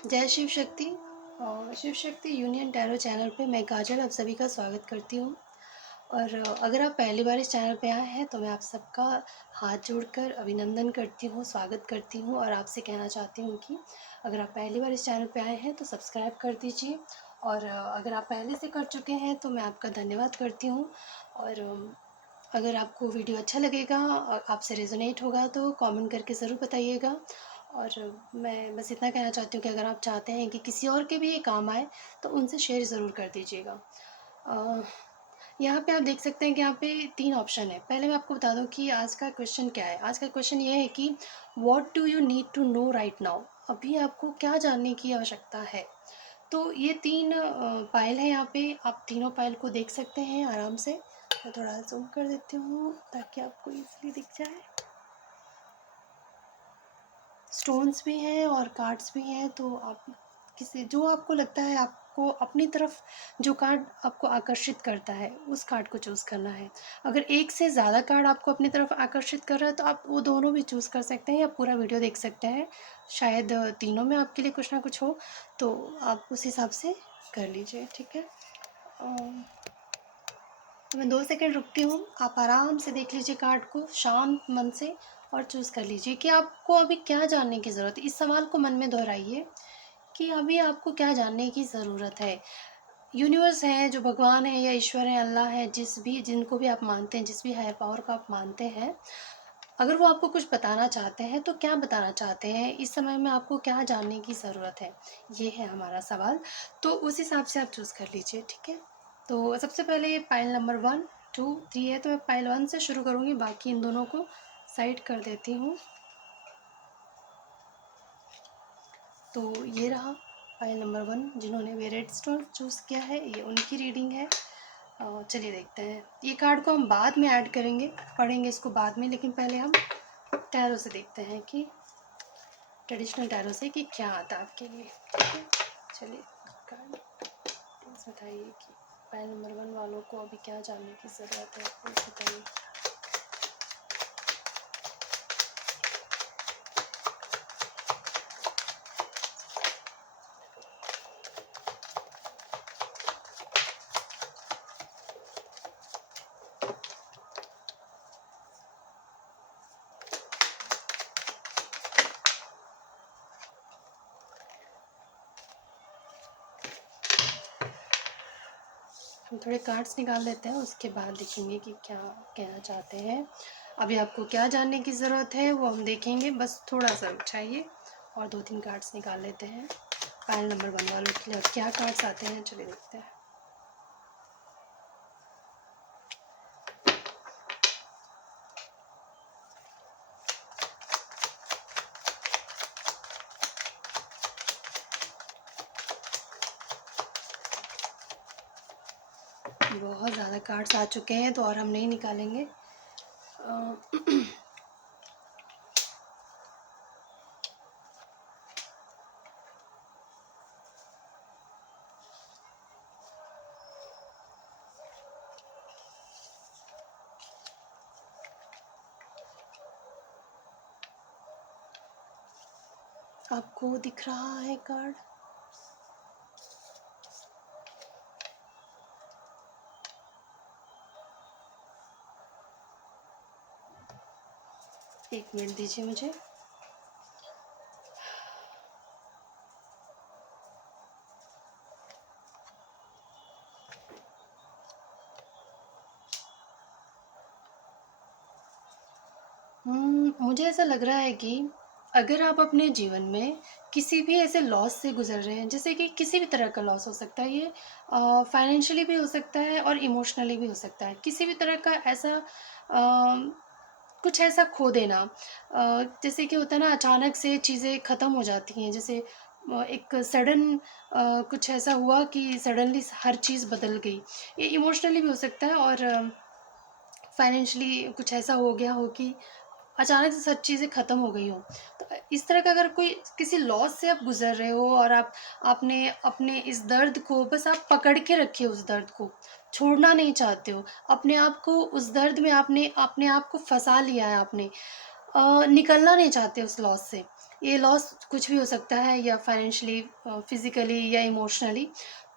जय Shiv Shakti. Shiv Shakti union tarot channel पे मैं काजल आप सभी का स्वागत करती हूँ। और अगर आप पहली बार इस चैनल पे आए हैं तो मैं आप सबका हाथ जोड़कर अभिनंदन करती हूँ, स्वागत करती हूँ और आपसे कहना चाहती हूँ कि अगर आप पहली बार इस चैनल पे आए हैं तो सब्सक्राइब कर दीजिए। और अगर आप पहले से कर चुके हैं तो मैं आपका धन्यवाद करती हूँ। और अगर आपको वीडियो अच्छा लगेगा और आपसे रेजोनेट होगा तो कमेंट करके ज़रूर बताइएगा। और मैं बस इतना कहना चाहती हूँ कि अगर आप चाहते हैं कि किसी और के भी ये काम आए तो उनसे शेयर ज़रूर कर दीजिएगा। यहाँ पे आप देख सकते हैं कि यहाँ पे 3 ऑप्शन है। पहले मैं आपको बता दूँ कि आज का क्वेश्चन क्या है। आज का क्वेश्चन ये है कि what do you need to know right now. अभी आपको क्या जानने की आवश्यकता है। तो ये 3 पायल है। यहाँ पे आप तीनों पायल को देख सकते हैं आराम से। मैं थोड़ा जूम कर देती हूँ ताकि आपको ईजिली दिख जाए। स्टोन्स भी हैं और कार्ड्स भी हैं, तो आप किसी जो आपको लगता है आपको अपनी तरफ जो कार्ड आपको आकर्षित करता है उस कार्ड को चूज़ करना है। अगर एक से ज़्यादा कार्ड आपको अपनी तरफ आकर्षित कर रहा है तो आप वो दोनों भी चूज़ कर सकते हैं या पूरा वीडियो देख सकते हैं। शायद तीनों में आपके लिए कुछ ना कुछ हो, तो आप उस हिसाब से कर लीजिए। ठीक है, मैं 2 सेकंड रुकती हूँ। आप आराम से देख लीजिए कार्ड को शांत मन से और चूज़ कर लीजिए कि आपको अभी क्या जानने की ज़रूरत है। इस सवाल को मन में दोहराइए कि अभी आपको क्या जानने की ज़रूरत है। यूनिवर्स है, जो भगवान है या ईश्वर है, अल्लाह है, जिनको भी आप मानते हैं, जिस भी हायर पावर को आप मानते हैं, अगर वो आपको कुछ बताना चाहते हैं तो क्या बताना चाहते हैं, इस समय में आपको क्या जानने की ज़रूरत है, ये है हमारा सवाल। तो उस हिसाब से आप चूज़ कर लीजिए। ठीक है, तो सबसे पहले ये पाइल नंबर 1, 2, 3 है, तो मैं पाइल 1 से शुरू करूँगी, बाकी इन दोनों को साइड कर देती हूँ। तो ये रहा पाइल नंबर 1। जिन्होंने भी रेड स्टोन चूज़ किया है ये उनकी रीडिंग है। चलिए देखते हैं। ये कार्ड को हम बाद में ऐड करेंगे, पढ़ेंगे इसको बाद में, लेकिन पहले हम टैरो से देखते हैं कि ट्रेडिशनल टैरो से कि क्या आता है आपके लिए। ठीक है, चलिए कार्ड प्लीज़ बताइए कि पाइल नंबर 1 वालों को अभी क्या जानने की ज़रूरत है, प्लीज़ बताइए। हम थोड़े कार्ड्स निकाल लेते हैं, उसके बाद देखेंगे कि क्या कहना चाहते हैं। अभी आपको क्या जानने की ज़रूरत है वो हम देखेंगे, बस थोड़ा सा रुक जाइए और 2-3 कार्ड्स निकाल लेते हैं पाइल नंबर 1 वालों के लिए। क्या कार्ड्स आते हैं चलिए देखते हैं। बहुत ज़्यादा कार्ड्स आ चुके हैं तो और हम नहीं निकालेंगे। आपको दिख रहा है कार्ड? एक मिनट दीजिए मुझे। मुझे ऐसा लग रहा है कि अगर आप अपने जीवन में किसी भी ऐसे लॉस से गुजर रहे हैं, जैसे कि किसी भी तरह का लॉस हो सकता है, ये फाइनेंशियली भी हो सकता है और इमोशनली भी हो सकता है, किसी भी तरह का ऐसा कुछ ऐसा खो देना, जैसे कि होता है ना अचानक से चीज़ें ख़त्म हो जाती हैं, जैसे एक सडन कुछ ऐसा हुआ कि सडनली हर चीज़ बदल गई। ये इमोशनली भी हो सकता है और फाइनेंशियली कुछ ऐसा हो गया हो कि अचानक से सब चीज़ें ख़त्म हो गई हों। तो इस तरह का अगर कोई किसी लॉस से आप गुज़र रहे हो और आपने अपने इस दर्द को बस आप पकड़ के रखे हो, उस दर्द को छोड़ना नहीं चाहते हो, अपने आप को उस दर्द में आपने अपने आप को फँसा लिया है आपने, निकलना नहीं चाहते उस लॉस से। ये लॉस कुछ भी हो सकता है, या फाइनेंशियली, फिज़िकली या इमोशनली।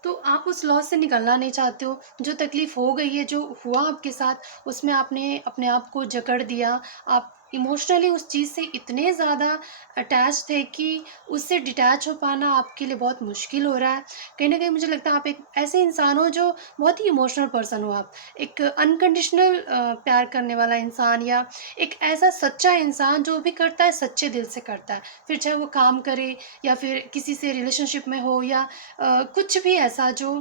तो आप उस लॉस से निकलना नहीं चाहते हो, जो तकलीफ़ हो गई है, जो हुआ आपके साथ, उसमें आपने अपने आप को जकड़ दिया। आप इमोशनली उस चीज़ से इतने ज़्यादा अटैच थे कि उससे डिटैच हो पाना आपके लिए बहुत मुश्किल हो रहा है। कहीं न कहीं मुझे लगता है आप एक ऐसे इंसान हो जो बहुत ही इमोशनल पर्सन हो आप। एक अनकंडीशनल प्यार करने वाला इंसान, या एक ऐसा सच्चा इंसान जो भी करता है सच्चे दिल से करता है। फिर चाहे वो काम करे, या फिर किसी से रिलेशनशिप में हो, या कुछ भी ऐसा जो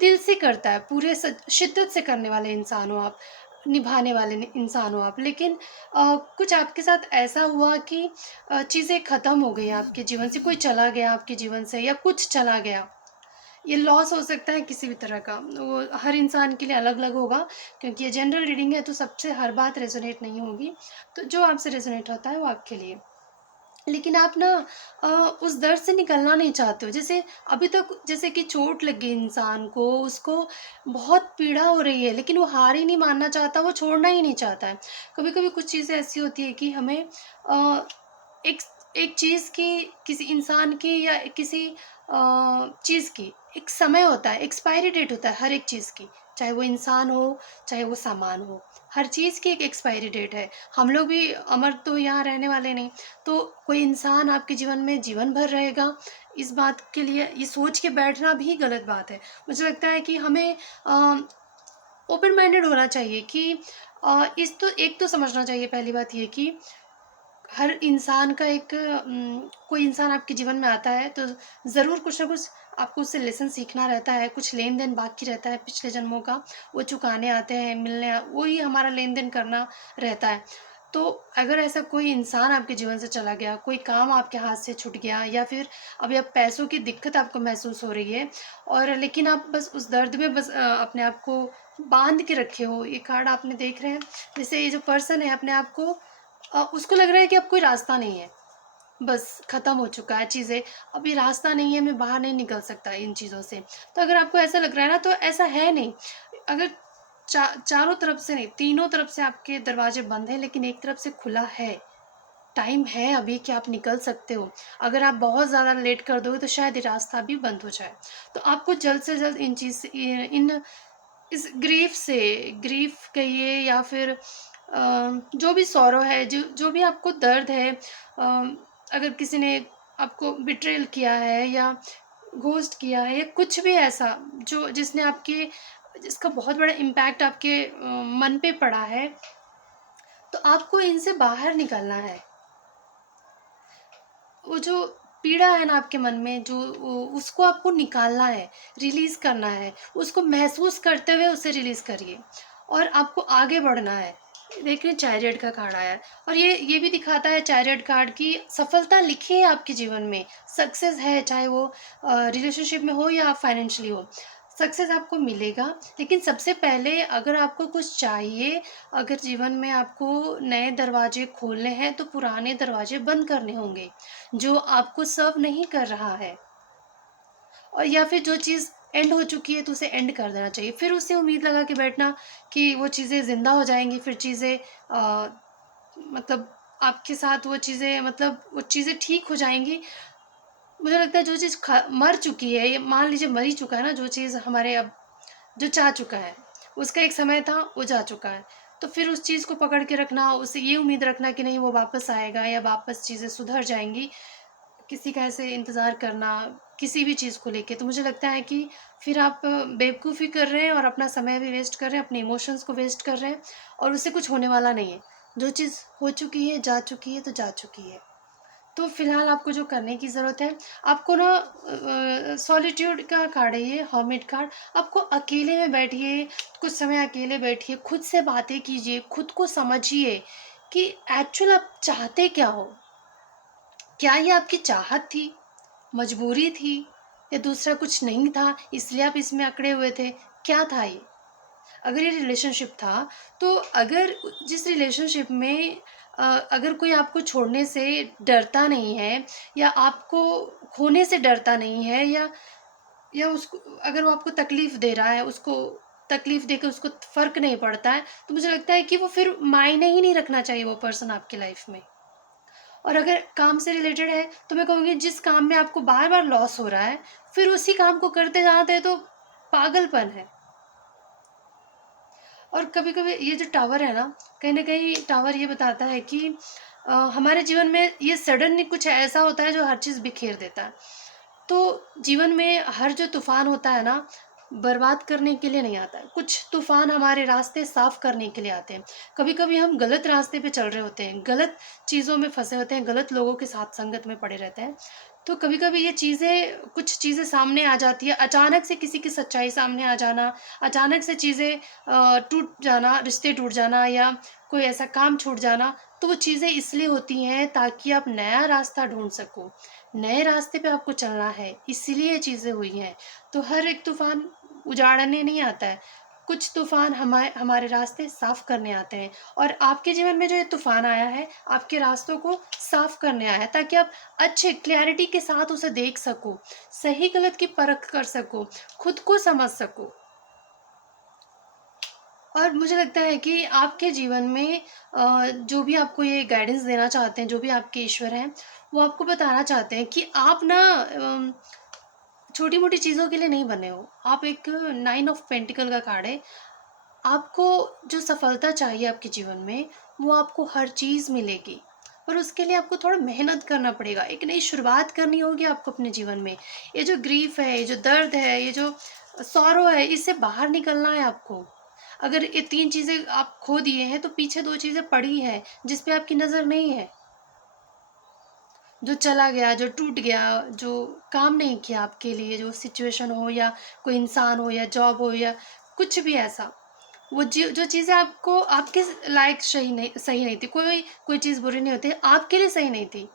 दिल से करता है, पूरे शिद्दत से करने वाले इंसान हो आप, निभाने वाले इंसान हो आप। लेकिन कुछ आपके साथ ऐसा हुआ कि चीज़ें ख़त्म हो गई आपके जीवन से, कोई चला गया आपके जीवन से, या कुछ चला गया। ये लॉस हो सकता है किसी भी तरह का, वो हर इंसान के लिए अलग-अलग होगा, क्योंकि ये जनरल रीडिंग है, तो सबसे हर बात रेज़ोनेट नहीं होगी। तो जो आपसे रेज़ोनेट होता है वो आपके लिए। लेकिन आप ना उस दर्द से निकलना नहीं चाहते हो। जैसे अभी तक जैसे कि चोट लग गई इंसान को, उसको बहुत पीड़ा हो रही है, लेकिन वो हार ही नहीं मानना चाहता, वो छोड़ना ही नहीं चाहता है। कभी-कभी कुछ चीज़ें ऐसी होती है कि हमें एक एक चीज़ की, किसी इंसान की, या किसी चीज़ की एक समय होता है, एक्सपायरी डेट होता है हर एक चीज़ की। चाहे वो इंसान हो, चाहे वो सामान हो, हर चीज़ की एक एक्सपायरी डेट है। हम लोग भी अमर तो यहाँ रहने वाले नहीं। तो कोई इंसान आपके जीवन में जीवन भर रहेगा, इस बात के लिए ये सोच के बैठना भी गलत बात है। मुझे लगता है कि हमें ओपन माइंडेड होना चाहिए कि इस तो एक तो समझना चाहिए, पहली बात ये कि हर इंसान का एक कोई इंसान आपके जीवन में आता है तो ज़रूर कुछ ना कुछ आपको उससे लेसन सीखना रहता है, कुछ लेन-देन बाकी रहता है पिछले जन्मों का, वो चुकाने आते हैं, वही हमारा लेन-देन करना रहता है। तो अगर ऐसा कोई इंसान आपके जीवन से चला गया, कोई काम आपके हाथ से छूट गया, या फिर अभी आप पैसों की दिक्कत आपको महसूस हो रही है, और लेकिन आप बस उस दर्द में बस अपने आप को बाँध के रखे हो, ये कार्ड आपने देख रहे हैं, जैसे ये जो पर्सन है अपने आप को उसको लग रहा है कि अब कोई रास्ता नहीं है, बस ख़त्म हो चुका है चीज़ें, अब ये रास्ता नहीं है, मैं बाहर नहीं निकल सकता इन चीज़ों से। तो अगर आपको ऐसा लग रहा है ना, तो ऐसा है नहीं। अगर चारों तरफ से नहीं, तीनों तरफ से आपके दरवाज़े बंद हैं, लेकिन एक तरफ से खुला है। टाइम है अभी कि आप निकल सकते हो। अगर आप बहुत ज़्यादा लेट कर दोगे तो शायद ये रास्ता भी बंद हो जाए। तो आपको जल्द से जल्द इन चीज़ से इन इस ग्रीफ़ कहिए, या फिर जो भी सॉरो है, जो जो भी आपको दर्द है, अगर किसी ने आपको बिट्रेयल किया है, या घोस्ट किया है, या कुछ भी ऐसा जो जिसने आपके जिसका बहुत बड़ा इम्पैक्ट आपके मन पे पड़ा है, तो आपको इनसे बाहर निकलना है। वो जो पीड़ा है ना आपके मन में, जो उसको आपको निकालना है, रिलीज़ करना है, उसको महसूस करते हुए उसे रिलीज़ करिए, और आपको आगे बढ़ना है। देखिए चैरियट का कार्ड आया है, और ये भी दिखाता है चैरियट कार्ड की सफलता लिखी है आपके जीवन में, सक्सेस है, चाहे वो रिलेशनशिप में हो या फाइनेंशियली हो। सक्सेस आपको मिलेगा, लेकिन सबसे पहले अगर आपको कुछ चाहिए, अगर जीवन में आपको नए दरवाजे खोलने हैं, तो पुराने दरवाजे बंद करने होंगे, जो आपको सर्व नहीं कर रहा है। और या फिर जो चीज़ एंड हो चुकी है तो उसे एंड कर देना चाहिए। फिर उससे उम्मीद लगा के बैठना कि वो चीज़ें ज़िंदा हो जाएँगी, फिर चीज़ें मतलब आपके साथ वो चीज़ें ठीक हो जाएँगी। मुझे लगता है जो चीज़ ख मर चुकी है, ये मान लीजिए मर ही चुका है ना, जो चीज़ हमारे अब जो जा चुका है, उसका एक समय था, वो जा चुका है। तो फिर उस चीज़ को पकड़ के रखना, उससे ये उम्मीद रखना कि नहीं वो वापस आएगा, या वापस चीज़ें सुधर जाएँगी, किसी का ऐसे इंतज़ार करना, किसी भी चीज़ को लेके, तो मुझे लगता है कि फिर आप बेवकूफ़ी कर रहे हैं, और अपना समय भी वेस्ट कर रहे हैं, अपने इमोशंस को वेस्ट कर रहे हैं, और उससे कुछ होने वाला नहीं है। जो चीज़ हो चुकी है, जा चुकी है, तो जा चुकी है। तो फ़िलहाल आपको जो करने की ज़रूरत है, आपको ना सॉलिट्यूड का कार्ड है ये, हर्मिट कार्ड। आपको अकेले में बैठिए, कुछ समय अकेले बैठिए, खुद से बातें कीजिए, खुद को समझिए कि एक्चुअल आप चाहते क्या हो? क्या ये आपकी चाहत थी, मजबूरी थी, या दूसरा कुछ नहीं था इसलिए आप इसमें अकड़े हुए थे? क्या था ये? अगर ये रिलेशनशिप था, तो अगर जिस रिलेशनशिप में अगर कोई आपको छोड़ने से डरता नहीं है, या आपको खोने से डरता नहीं है, या उसको अगर वो आपको तकलीफ़ दे रहा है, उसको तकलीफ़ देके उसको फ़र्क नहीं पड़ता है, तो मुझे लगता है कि वो फिर मायने ही नहीं रखना चाहिए वो पर्सन आपकी लाइफ़ में। और अगर काम से रिलेटेड है तो मैं कहूँगी जिस काम में आपको बार बार लॉस हो रहा है फिर उसी काम को करते जाते हैं तो पागलपन है। और कभी कभी ये जो टावर है ना, कहीं ना कहीं टावर ये बताता है कि हमारे जीवन में ये सडन कुछ ऐसा होता है जो हर चीज़ बिखेर देता है। तो जीवन में हर जो तूफान होता है ना, बर्बाद करने के लिए नहीं आता है, कुछ तूफान हमारे रास्ते साफ करने के लिए आते हैं। कभी कभी हम गलत रास्ते पे चल रहे होते हैं, गलत चीज़ों में फंसे होते हैं, गलत लोगों के साथ संगत में पड़े रहते हैं। तो कभी कभी ये चीज़ें, कुछ चीज़ें सामने आ जाती है, अचानक से किसी की सच्चाई सामने आ जाना, अचानक से चीज़ें टूट जाना, रिश्ते टूट जाना या कोई ऐसा काम छूट जाना। तो वो चीज़ें इसलिए होती हैं ताकि आप नया रास्ता ढूंढ सको, नए रास्ते पे आपको चलना है, इसीलिए ये चीज़ें हुई हैं। तो हर एक तूफान उजाड़ने नहीं आता है, कुछ तूफान हमारे हमारे रास्ते साफ करने आते हैं। और आपके जीवन में जो ये तूफान आया है आपके रास्तों को साफ करने आया है, ताकि आप अच्छे क्लैरिटी के साथ उसे देख सको, सही गलत की परख कर सको, खुद को समझ सको। और मुझे लगता है कि आपके जीवन में जो भी आपको ये गाइडेंस देना चाहते हैं, जो भी आपके ईश्वर हैं, वो आपको बताना चाहते हैं कि आप ना छोटी मोटी चीज़ों के लिए नहीं बने हो। आप एक नाइन ऑफ पेंटिकल का कार्ड है। आपको जो सफलता चाहिए आपके जीवन में, वो आपको हर चीज़ मिलेगी, पर उसके लिए आपको थोड़ा मेहनत करना पड़ेगा, एक नई शुरुआत करनी होगी आपको अपने जीवन में। ये जो ग्रीफ है, ये जो दर्द है, ये जो सॉरो है, इससे बाहर निकलना है आपको। अगर ये 3 चीज़ें आप खो दिए हैं तो पीछे 2 चीज़ें पड़ी हैं जिस पे आपकी नज़र नहीं है। जो चला गया, जो टूट गया, जो काम नहीं किया आपके लिए, जो सिचुएशन हो या कोई इंसान हो या जॉब हो या कुछ भी ऐसा, वो जो चीज़ें आपको आपके लायक सही नहीं थी, कोई चीज़ बुरी नहीं होती, आपके लिए सही नहीं थी,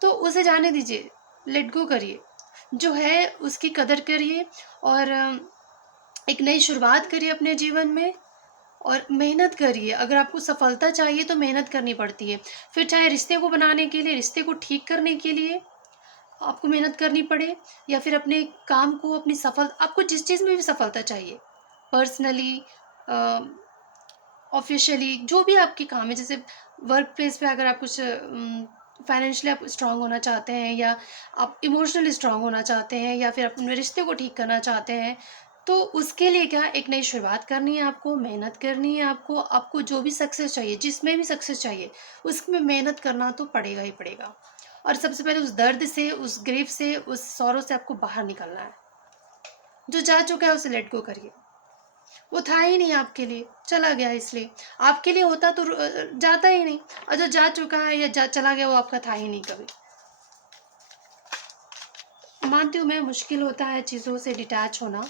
तो उसे जाने दीजिए, लेट गो करिए। जो है उसकी कदर करिए और एक नई शुरुआत करिए अपने जीवन में और मेहनत करिए। अगर आपको सफलता चाहिए तो मेहनत करनी पड़ती है। फिर चाहे रिश्ते को बनाने के लिए, रिश्ते को ठीक करने के लिए आपको मेहनत करनी पड़े, या फिर अपने काम को, अपनी सफल आपको जिस चीज़ में भी सफलता चाहिए, पर्सनली, ऑफ़िशियली, जो भी आपके काम है, जैसे वर्क प्लेस पे अगर आप कुछ फाइनेंशियली आप स्ट्रांग होना चाहते हैं, या आप इमोशनली स्ट्रांग होना चाहते हैं, या फिर अपने रिश्ते को ठीक करना चाहते हैं, तो उसके लिए क्या एक नई शुरुआत करनी है आपको, मेहनत करनी है आपको। आपको जो भी सक्सेस चाहिए, जिसमें भी सक्सेस चाहिए, उसमें मेहनत करना तो पड़ेगा ही पड़ेगा। और सबसे पहले उस दर्द से, उस ग्रीफ से, उस सॉरो से आपको बाहर निकलना है। जो जा चुका है उसे लेट गो करिए। वो था ही नहीं आपके लिए, चला गया इसलिए। आपके लिए होता तो जाता ही नहीं, और जो जा चुका है या चला गया वो आपका था ही नहीं कभी। मानती हूँ मैं, मुश्किल होता है चीज़ों से डिटैच होना,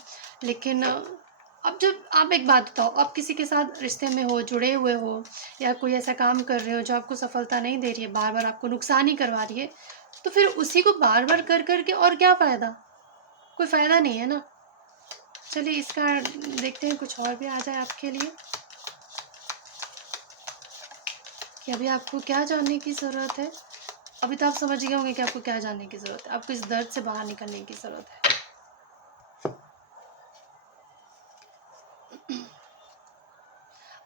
लेकिन अब जब आप एक बात बताओ, आप किसी के साथ रिश्ते में हो, जुड़े हुए हो, या कोई ऐसा काम कर रहे हो जो आपको सफलता नहीं दे रही है, बार बार आपको नुकसान ही करवा रही है, तो फिर उसी को बार बार कर करके और क्या फ़ायदा? कोई फ़ायदा नहीं है ना। चलिए इसका देखते हैं कुछ और भी आ जाए आपके लिए, कि अभी आपको क्या जानने की ज़रूरत है। अभी तो आप समझ गए होंगे कि आपको क्या जानने की ज़रूरत है, आपको इस दर्द से बाहर निकलने की ज़रूरत है।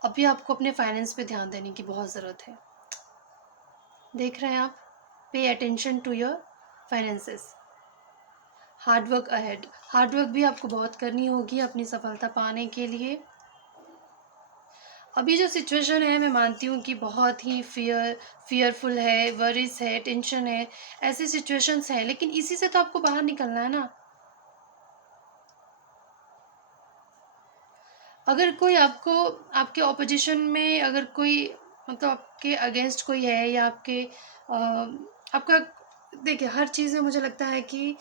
अभी आपको अपने फाइनेंस पे ध्यान देने की बहुत ज़रूरत है। देख रहे हैं आप, pay attention to your finances. Hard work ahead, hard work भी आपको बहुत करनी होगी अपनी सफलता पाने के लिए। अभी जो सिचुएशन है, मैं मानती हूँ कि बहुत ही फियरफुल है, वरीज है, टेंशन है, ऐसी सिचुएशंस हैं, लेकिन इसी से तो आपको बाहर निकलना है ना। अगर कोई आपको, आपके ऑपोजिशन में अगर कोई, मतलब आपके अगेंस्ट कोई है, या आपके आपका, देखिए हर चीज़ में मुझे लगता है कि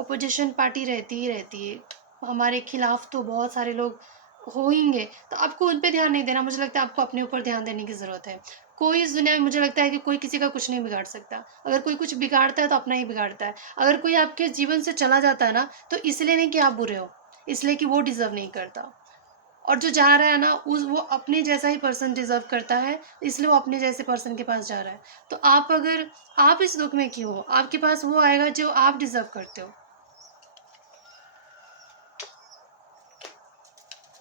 ऑपोजिशन पार्टी रहती ही रहती है। हमारे खिलाफ तो बहुत सारे लोग होंगे, तो आपको उन पे ध्यान नहीं देना, मुझे लगता है आपको अपने ऊपर ध्यान देने की ज़रूरत है। कोई इस दुनिया में, मुझे लगता है कि कोई किसी का कुछ नहीं बिगाड़ सकता। अगर कोई कुछ बिगाड़ता है तो अपना ही बिगाड़ता है। अगर कोई आपके जीवन से चला जाता है ना, तो इसलिए नहीं कि आप बुरे हो, इसलिए कि वो डिज़र्व नहीं करता। और जो जा रहा है ना, उस वो अपने जैसा ही पर्सन डिज़र्व करता है, इसलिए वो अपने जैसे पर्सन के पास जा रहा है। तो आप, अगर आप इस दुख में क्यों हो, आपके पास वो आएगा जो आप डिज़र्व करते हो।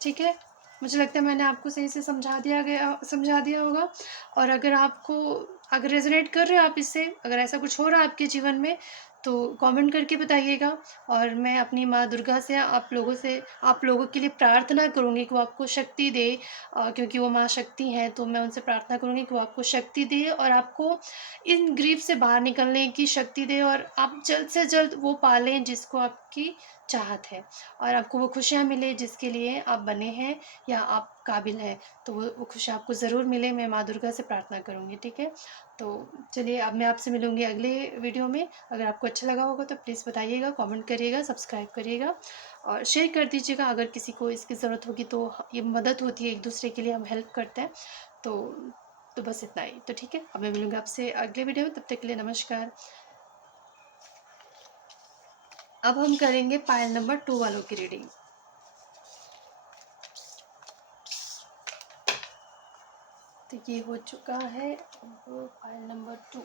ठीक है, मुझे लगता है मैंने आपको सही से समझा दिया होगा। और अगर आपको अगर रेजोनेट कर रहे हो आप इससे, अगर ऐसा कुछ हो रहा है आपके जीवन में, तो कमेंट करके बताइएगा। और मैं अपनी माँ दुर्गा से आप लोगों के लिए प्रार्थना करूँगी कि वो आपको शक्ति दे, क्योंकि वो माँ शक्ति हैं, तो मैं उनसे प्रार्थना करूँगी कि वो आपको शक्ति दे और आपको इन ग्रीफ से बाहर निकलने की शक्ति दे, और आप जल्द से जल्द वो पालें जिसको आपकी चाहत है, और आपको वो खुशियाँ मिले जिसके लिए आप बने हैं या आप काबिल हैं। तो वो खुशियाँ आपको ज़रूर मिले, मैं माँ दुर्गा से प्रार्थना करूँगी, ठीक है। तो चलिए, अब मैं आपसे मिलूँगी अगले वीडियो में। अगर आपको अच्छा लगा होगा तो प्लीज़ बताइएगा, कमेंट करिएगा, सब्सक्राइब करिएगा और शेयर कर दीजिएगा। अगर किसी को इसकी ज़रूरत होगी तो ये मदद होती है, एक दूसरे के लिए हम हेल्प करते हैं। तो बस इतना ही। तो ठीक है, अब मैं मिलूँगी आपसे अगले वीडियो में, तब तक के लिए नमस्कार। अब हम करेंगे पायल नंबर 2 वालों की रीडिंग। तो ये हो चुका है अब पायल नंबर 2।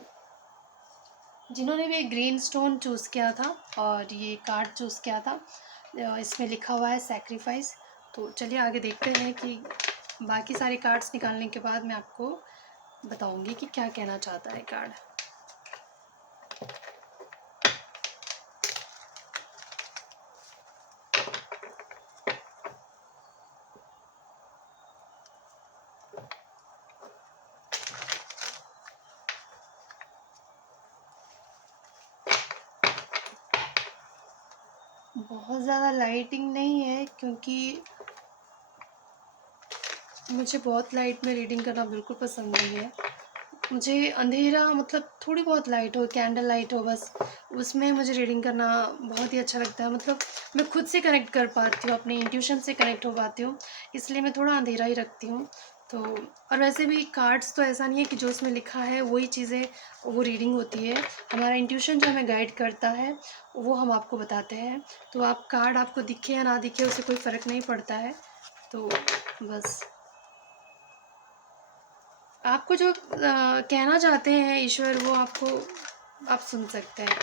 जिन्होंने भी ग्रीन स्टोन चूज़ किया था और ये कार्ड चूज़ किया था, इसमें लिखा हुआ है सैक्रिफाइस। तो चलिए आगे देखते हैं कि बाकी सारे कार्ड्स निकालने के बाद मैं आपको बताऊंगी कि क्या कहना चाहता है कार्ड। बहुत ज़्यादा लाइटिंग नहीं है, क्योंकि मुझे बहुत लाइट में रीडिंग करना बिल्कुल पसंद नहीं है। मुझे अंधेरा, मतलब थोड़ी बहुत लाइट हो, कैंडल लाइट हो, बस उसमें मुझे रीडिंग करना बहुत ही अच्छा लगता है। मतलब मैं खुद से कनेक्ट कर पाती हूँ, अपनी इंट्यूशन से कनेक्ट हो पाती हूँ, इसलिए मैं थोड़ा अंधेरा ही रखती हूँ। तो और वैसे भी कार्ड्स तो ऐसा नहीं है कि जो उसमें लिखा है वही चीज़ें वो रीडिंग होती है। हमारा इंट्यूशन जो हमें गाइड करता है वो हम आपको बताते हैं। तो आप कार्ड आपको दिखे या ना दिखे उससे कोई फ़र्क नहीं पड़ता है। तो बस आपको जो कहना चाहते हैं ईश्वर, वो आपको आप सुन सकते हैं।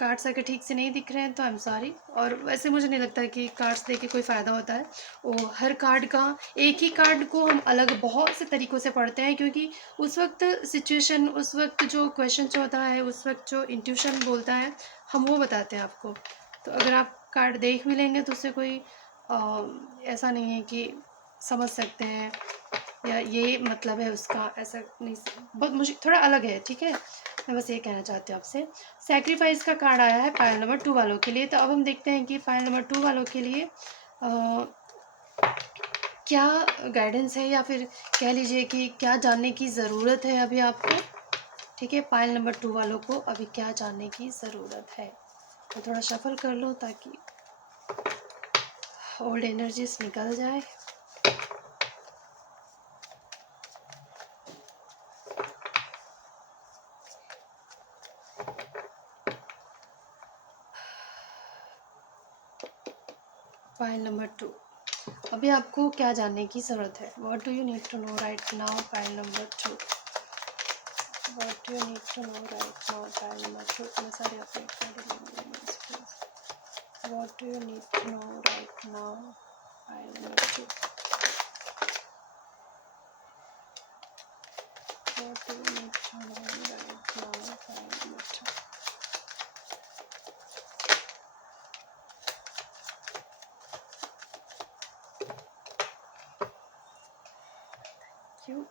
कार्ड्स अगर ठीक से नहीं दिख रहे हैं तो आई एम सॉरी। और वैसे मुझे नहीं लगता कि कार्ड्स देके कोई फ़ायदा होता है। वो हर कार्ड का, एक ही कार्ड को हम अलग बहुत से तरीक़ों से पढ़ते हैं, क्योंकि उस वक्त सिचुएशन, उस वक्त जो क्वेश्चन जो होता है, उस वक्त जो इंट्यूशन बोलता है, हम वो बताते हैं आपको। तो अगर आप कार्ड देख भी लेंगे तो उससे कोई ऐसा नहीं है कि समझ सकते हैं या ये मतलब है उसका, ऐसा नहीं। बहुत मुझे थोड़ा अलग है, ठीक है। मैं बस ये कहना चाहती हूँ आपसे। सैक्रिफाइस का कार्ड आया है पायल नंबर 2 वालों के लिए। तो अब हम देखते हैं कि पायल नंबर 2 वालों के लिए क्या गाइडेंस है, या फिर कह लीजिए कि क्या जानने की ज़रूरत है अभी आपको। ठीक है, पायल नंबर 2 वालों को अभी क्या जानने की ज़रूरत है। तो थोड़ा शफल कर लो ताकि ओल्ड एनर्जीज निकल जाए। पायल नंबर 2, अभी आपको क्या जानने की ज़रूरत है। What do you need to know right now, pile number 2। What do you need to know right now, pile number 2। मैं सारे अपडेट कर दूँगी। What do you need to know right now, pile number 2। What do you need to know right now, pile number 2। क्यों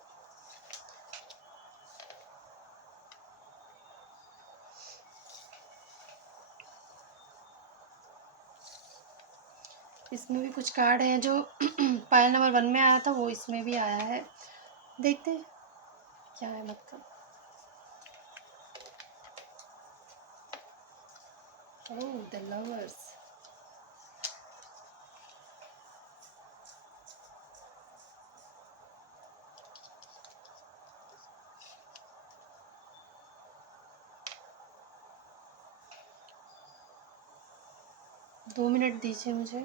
इसमें भी कुछ card हैं जो पायल नंबर 1 में आया था, वो इसमें भी आया है। देखते हैं क्या है मतलब। ओह, द लवर्स। दो मिनट दीजिए मुझे।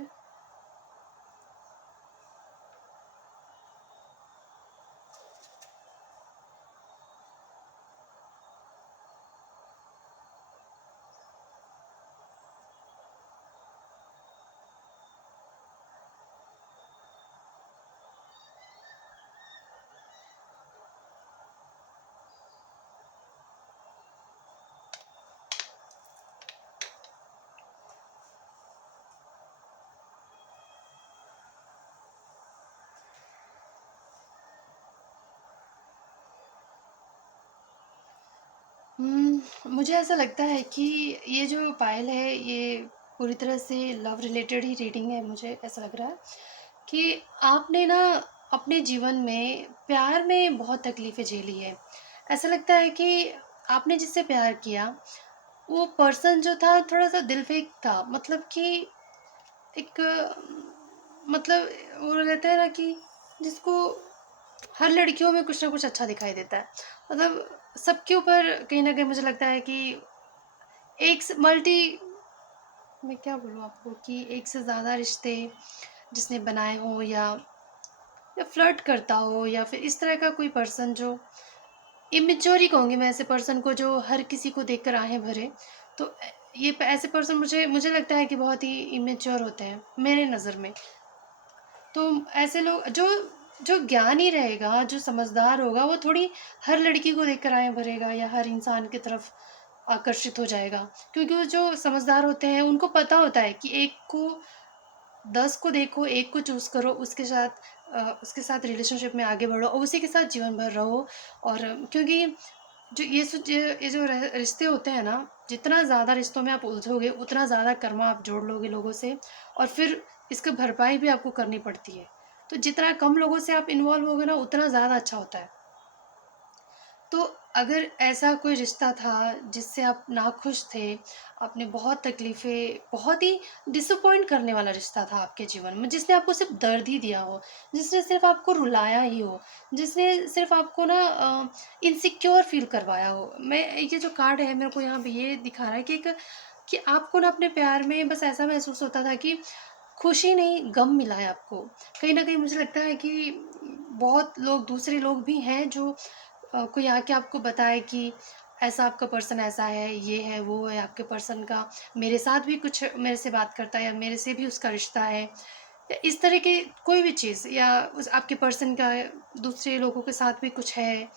मुझे ऐसा लगता है कि ये जो पायल है, ये पूरी तरह से लव रिलेटेड ही रीडिंग है। मुझे ऐसा लग रहा है कि आपने ना अपने जीवन में प्यार में बहुत तकलीफ़ें झेली है। ऐसा लगता है कि आपने जिससे प्यार किया, वो पर्सन जो था थोड़ा-सा दिलफ़ेक था। मतलब कि एक मतलब वो रहता है ना कि जिसको हर लड़कियों में कुछ ना कुछ अच्छा दिखाई देता है। मतलब सबके ऊपर कहीं न कहीं मुझे लगता है कि एक स मल्टी मैं क्या बोलूँ आपको कि एक से ज़्यादा रिश्ते जिसने बनाए हों, या फ्लर्ट करता हो, या फिर इस तरह का कोई पर्सन जो इमेच्योर ही कहूँगी मैं ऐसे पर्सन को, जो हर किसी को देखकर आहें भरे। तो ये ऐसे पर्सन मुझे मुझे लगता है कि बहुत ही इमेच्योर होते हैं मेरे नज़र में। तो ऐसे लोग जो जो ज्ञानी रहेगा, जो समझदार होगा, वो थोड़ी हर लड़की को देखकर आएँ भरेगा या हर इंसान की तरफ आकर्षित हो जाएगा। क्योंकि वो जो समझदार होते हैं, उनको पता होता है कि एक को 10 को देखो, एक को चूज़ करो, उसके साथ रिलेशनशिप में आगे बढ़ो और उसी के साथ जीवन भर रहो। और क्योंकि जो ये जो रिश्ते होते हैं ना, जितना ज़्यादा रिश्तों में आप उलझोगे, उतना ज़्यादा कर्मा आप जोड़ लोगे लोगों से, और फिर इसकी भरपाई भी आपको करनी पड़ती है। तो जितना कम लोगों से आप इन्वॉल्व होगे ना, उतना ज़्यादा अच्छा होता है। तो अगर ऐसा कोई रिश्ता था जिससे आप नाखुश थे, आपने बहुत तकलीफ़ें, बहुत ही डिसअपॉइंट करने वाला रिश्ता था आपके जीवन में, जिसने आपको सिर्फ़ दर्द ही दिया हो, जिसने सिर्फ़ आपको रुलाया ही हो, जिसने सिर्फ़ आपको ना इनसिक्योर फ़ील करवाया हो। मैं ये जो कार्ड है मेरे को यहाँ पे ये दिखा रहा है कि कि आपको ना अपने प्यार में बस ऐसा महसूस होता था कि खुशी नहीं, गम मिला है आपको। कहीं न कहीं मुझे लगता है कि बहुत लोग, दूसरे लोग भी हैं जो कोई आके आपको बताए कि ऐसा आपका पर्सन ऐसा है, ये है, वो है, आपके पर्सन का मेरे साथ भी कुछ मेरे से बात करता है, या मेरे से भी उसका रिश्ता है, या इस तरह की कोई भी चीज़, या उस आपके पर्सन का दूसरे लोगों के साथ भी कुछ है।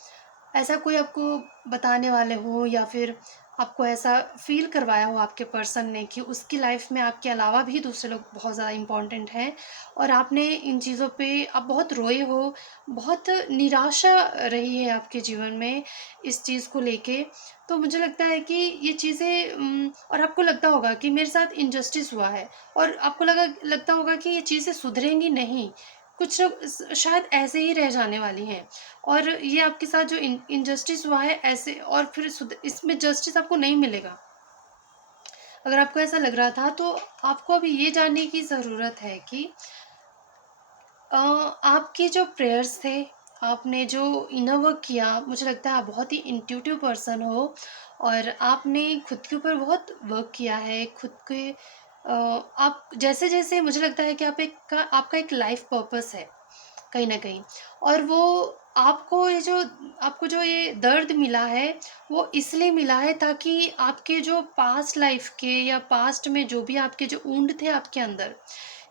ऐसा कोई आपको बताने वाले हों, या फिर आपको ऐसा फ़ील करवाया हो आपके पर्सन ने कि उसकी लाइफ़ में आपके अलावा भी दूसरे लोग बहुत ज़्यादा इम्पोर्टेंट हैं, और आपने इन चीज़ों पे आप बहुत रोए हो, बहुत निराशा रही है आपके जीवन में इस चीज़ को लेके। तो मुझे लगता है कि ये चीज़ें और आपको लगता होगा कि मेरे साथ इनजस्टिस हुआ है, और आपको लगता होगा कि ये चीज़ें सुधरेंगी नहीं, कुछ शायद ऐसे ही रह जाने वाली हैं। और ये आपके साथ जो इनजस्टिस हुआ है ऐसे, और फिर इसमें जस्टिस आपको नहीं मिलेगा। अगर आपको ऐसा लग रहा था, तो आपको अभी ये जानने की ज़रूरत है कि आपके जो प्रेयर्स थे, आपने जो इनर वर्क किया, मुझे लगता है आप बहुत ही इंट्यूटिव पर्सन हो, और आपने खुद के ऊपर बहुत वर्क किया है। खुद के आप जैसे-जैसे मुझे लगता है कि आपका एक लाइफ पर्पस है कहीं न कहीं, और वो आपको जो ये दर्द मिला है, वो इसलिए मिला है ताकि आपके जो पास्ट लाइफ के, या पास्ट में जो भी आपके जो वुंड थे आपके अंदर,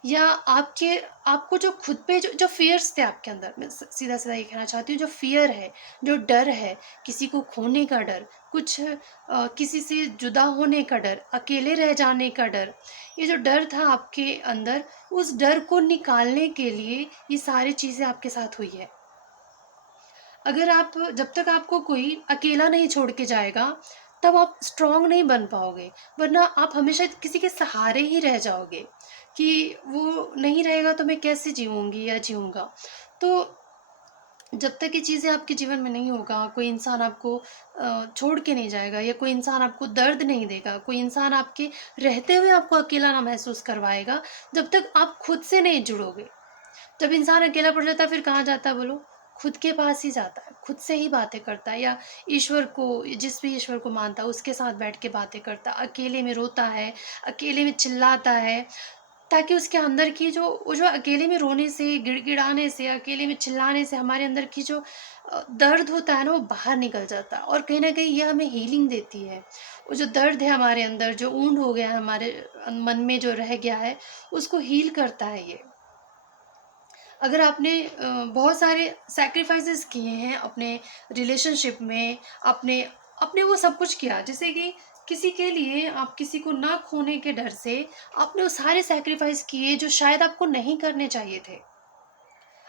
या आपको जो खुद पे जो फ़ियर्स थे आपके अंदर, मैं स सीधा-सीधा ये कहना चाहती हूँ, जो फ़ियर है, जो डर है, किसी को खोने का डर, किसी से जुदा होने का डर, अकेले रह जाने का डर, ये जो डर था आपके अंदर, उस डर को निकालने के लिए ये सारी चीज़ें आपके साथ हुई है। अगर आप जब तक आपको कोई अकेला नहीं छोड़ के जाएगा, तब आप स्ट्रॉन्ग नहीं बन पाओगे, वरना आप हमेशा किसी के सहारे ही रह जाओगे कि वो नहीं रहेगा तो मैं कैसे जीऊँगी या जीऊँगा। तो जब तक ये चीज़ें आपके जीवन में नहीं होगा, कोई इंसान आपको छोड़ के नहीं जाएगा, या कोई इंसान आपको दर्द नहीं देगा, कोई इंसान आपके रहते हुए आपको अकेला ना महसूस करवाएगा, जब तक आप खुद से नहीं जुड़ोगे। जब इंसान अकेला पड़ जाता है, फिर कहाँ जाता है बोलो? खुद के पास ही जाता है, खुद से ही बातें करता है, या जिस भी ईश्वर को मानता है उसके साथ बैठ के बातें करता है, अकेले में रोता है, अकेले में चिल्लाता है, ताकि उसके अंदर की वो जो अकेले में रोने से, गिड़गिड़ाने से, अकेले में चिल्लाने से हमारे अंदर की जो दर्द होता है ना, वो बाहर निकल जाता है, और कहीं न कहीं ये हमें हीलिंग देती है। वो जो दर्द है हमारे अंदर, जो वुंड हो गया है हमारे मन में, जो रह गया है, उसको हील करता है ये। अगर आपने बहुत सारे सैक्रिफाइसेस किए हैं अपने रिलेशनशिप में, आपने आपने वो सब कुछ किया, जैसे कि किसी के लिए, आप किसी को ना खोने के डर से आपने वो सारे सैक्रिफाइस किए जो शायद आपको नहीं करने चाहिए थे।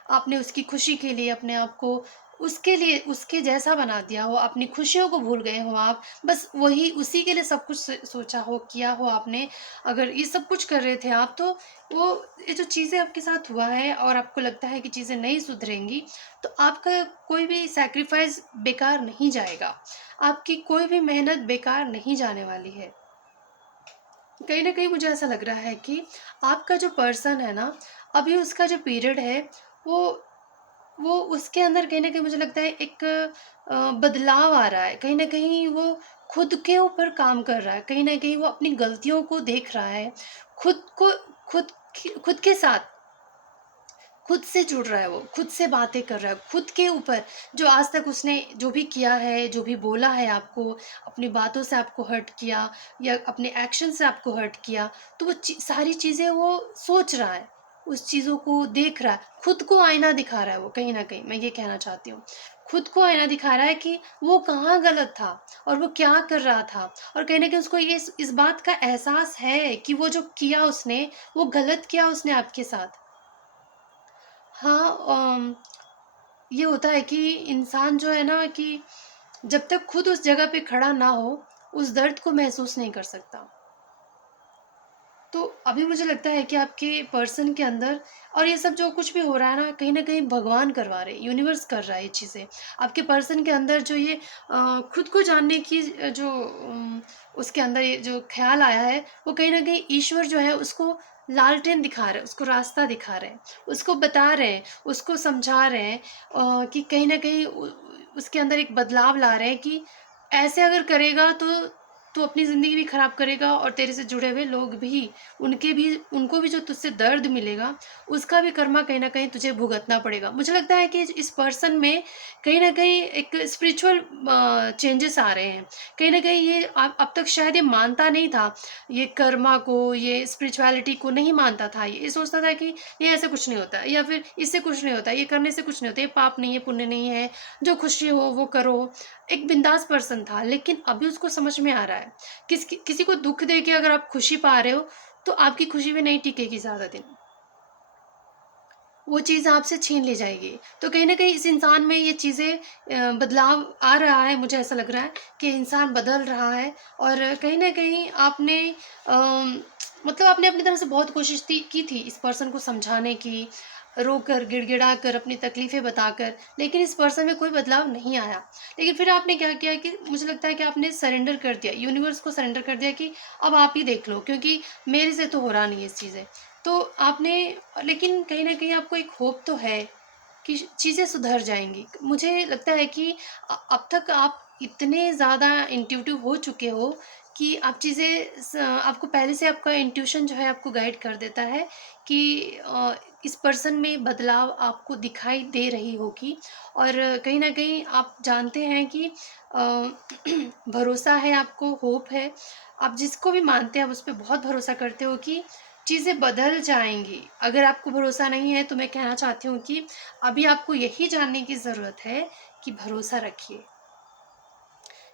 आपने उसकी खुशी के लिए अपने आप को उसके लिए उसके जैसा बना दिया हो, अपनी खुशियों को भूल गए हो आप, बस वही उसी के लिए सब कुछ सोचा हो, किया हो आपने। अगर ये सब कुछ कर रहे थे आप, तो वो ये जो चीज़ें आपके साथ हुआ है और आपको लगता है कि चीज़ें नहीं सुधरेंगी, तो आपका कोई भी सैक्रिफाइस बेकार नहीं जाएगा, आपकी कोई भी मेहनत बेकार नहीं जाने वाली है। कहीं न कहीं मुझे ऐसा लग रहा है कि आपका जो पर्सन है ना, अभी उसका जो पीरियड है, वो वो उसके अंदर कहीं न कहीं मुझे लगता है एक बदलाव आ रहा है। कहीं न कहीं वो खुद के ऊपर काम कर रहा है। कहीं न कहीं वो अपनी गलतियों को देख रहा है। खुद को खुद के साथ खुद से जुड़ रहा है वो, खुद से बातें कर रहा है, खुद के ऊपर जो आज तक उसने जो भी किया है, जो भी बोला है आपको, अपनी बातों से आपको हर्ट किया या अपने एक्शन से आपको हर्ट किया, तो वो सारी चीज़ें वो सोच रहा है, उस चीज़ों को देख रहा है, खुद को आईना दिखा रहा है वो कहीं न कहीं, मैं ये कहना चाहती हूँ। खुद को आईना दिखा रहा है कि वो कहाँ गलत था और वो क्या कर रहा था, और कहीं न कहीं उसको ये इस बात का एहसास है कि वो जो किया उसने, वो गलत किया उसने आपके साथ। हाँ, ये होता है कि इंसान जो है ना कि जब तक खुद उस जगह पे खड़ा ना हो, उस दर्द को महसूस नहीं कर सकता। तो अभी मुझे लगता है कि आपके पर्सन के अंदर, और ये सब जो कुछ भी हो रहा है ना, कहीं न कहीं भगवान करवा रहे हैं, यूनिवर्स कर रहा है ये चीज़ें। आपके पर्सन के अंदर जो ये खुद को जानने की जो उसके अंदर ये जो ख़्याल आया है, वो कहीं न कहीं ईश्वर जो है उसको लालटेन दिखा रहे हैं, उसको रास्ता दिखा रहे हैं, उसको बता रहे हैं, उसको समझा रहे हैं कि कहीं न कहीं उसके अंदर एक बदलाव ला रहे हैं कि ऐसे अगर करेगा तो तू अपनी ज़िंदगी भी ख़राब करेगा, और तेरे से जुड़े हुए लोग भी, उनको भी जो तुझसे दर्द मिलेगा, उसका भी कर्मा कहीं न कहीं तुझे भुगतना पड़ेगा। मुझे लगता है कि इस पर्सन में कहीं न कहीं एक स्पिरिचुअल चेंजेस आ रहे हैं। कहीं न कहीं ये अब तक शायद ये मानता नहीं था, ये कर्मा को, ये स्पिरिचुअलिटी को नहीं मानता था। ये सोचता था कि ये ऐसे कुछ नहीं होता, या फिर इससे कुछ नहीं होता, ये करने से कुछ नहीं होता, ये पाप नहीं है, पुण्य नहीं है, जो खुशी हो वो करो। एक बिंदास पर्सन था, लेकिन अभी उसको समझ में आ रहा है, किसी को दुःख दे के अगर आप खुशी पा रहे हो, तो आपकी खुशी भी नहीं टिकेगी ज़्यादा दिन। वो चीज़ आपसे छीन ली जाएगी। तो कहीं न कहीं इस इंसान में ये चीज़ें बदलाव आ रहा है, मुझे ऐसा लग रहा है कि इंसान बदल रहा है, और कहीं न कहीं आपने मतलब आपने अपनी तरफ से बहुत कोशिश की थी इस पर्सन को समझाने की, रोकर, गिड़गिड़ाकर, अपनी तकलीफ़ें बताकर, लेकिन इस पर्सन में कोई बदलाव नहीं आया। लेकिन फिर आपने क्या किया कि मुझे लगता है कि आपने सरेंडर कर दिया, यूनिवर्स को सरेंडर कर दिया कि अब आप ही देख लो, क्योंकि मेरे से तो हो रहा नहीं है इस चीज़ें। तो आपने, लेकिन कहीं न कहीं आपको एक होप तो है कि चीज़ें सुधर जाएँगी। मुझे लगता है कि अब तक आप इतने ज़्यादा इंट्यूटिव हो चुके हो कि आप चीज़ें आपको पहले से आपका इंट्यूशन जो है आपको गाइड कर देता है कि इस पर्सन में बदलाव आपको दिखाई दे रही होगी, और कहीं न कहीं आप जानते हैं कि भरोसा है आपको, होप है। आप जिसको भी मानते हैं, आप उस पे बहुत भरोसा करते हो कि चीज़ें बदल जाएँगी। अगर आपको भरोसा नहीं है, तो मैं कहना चाहती हूँ कि अभी आपको यही जानने की ज़रूरत है कि भरोसा रखिए।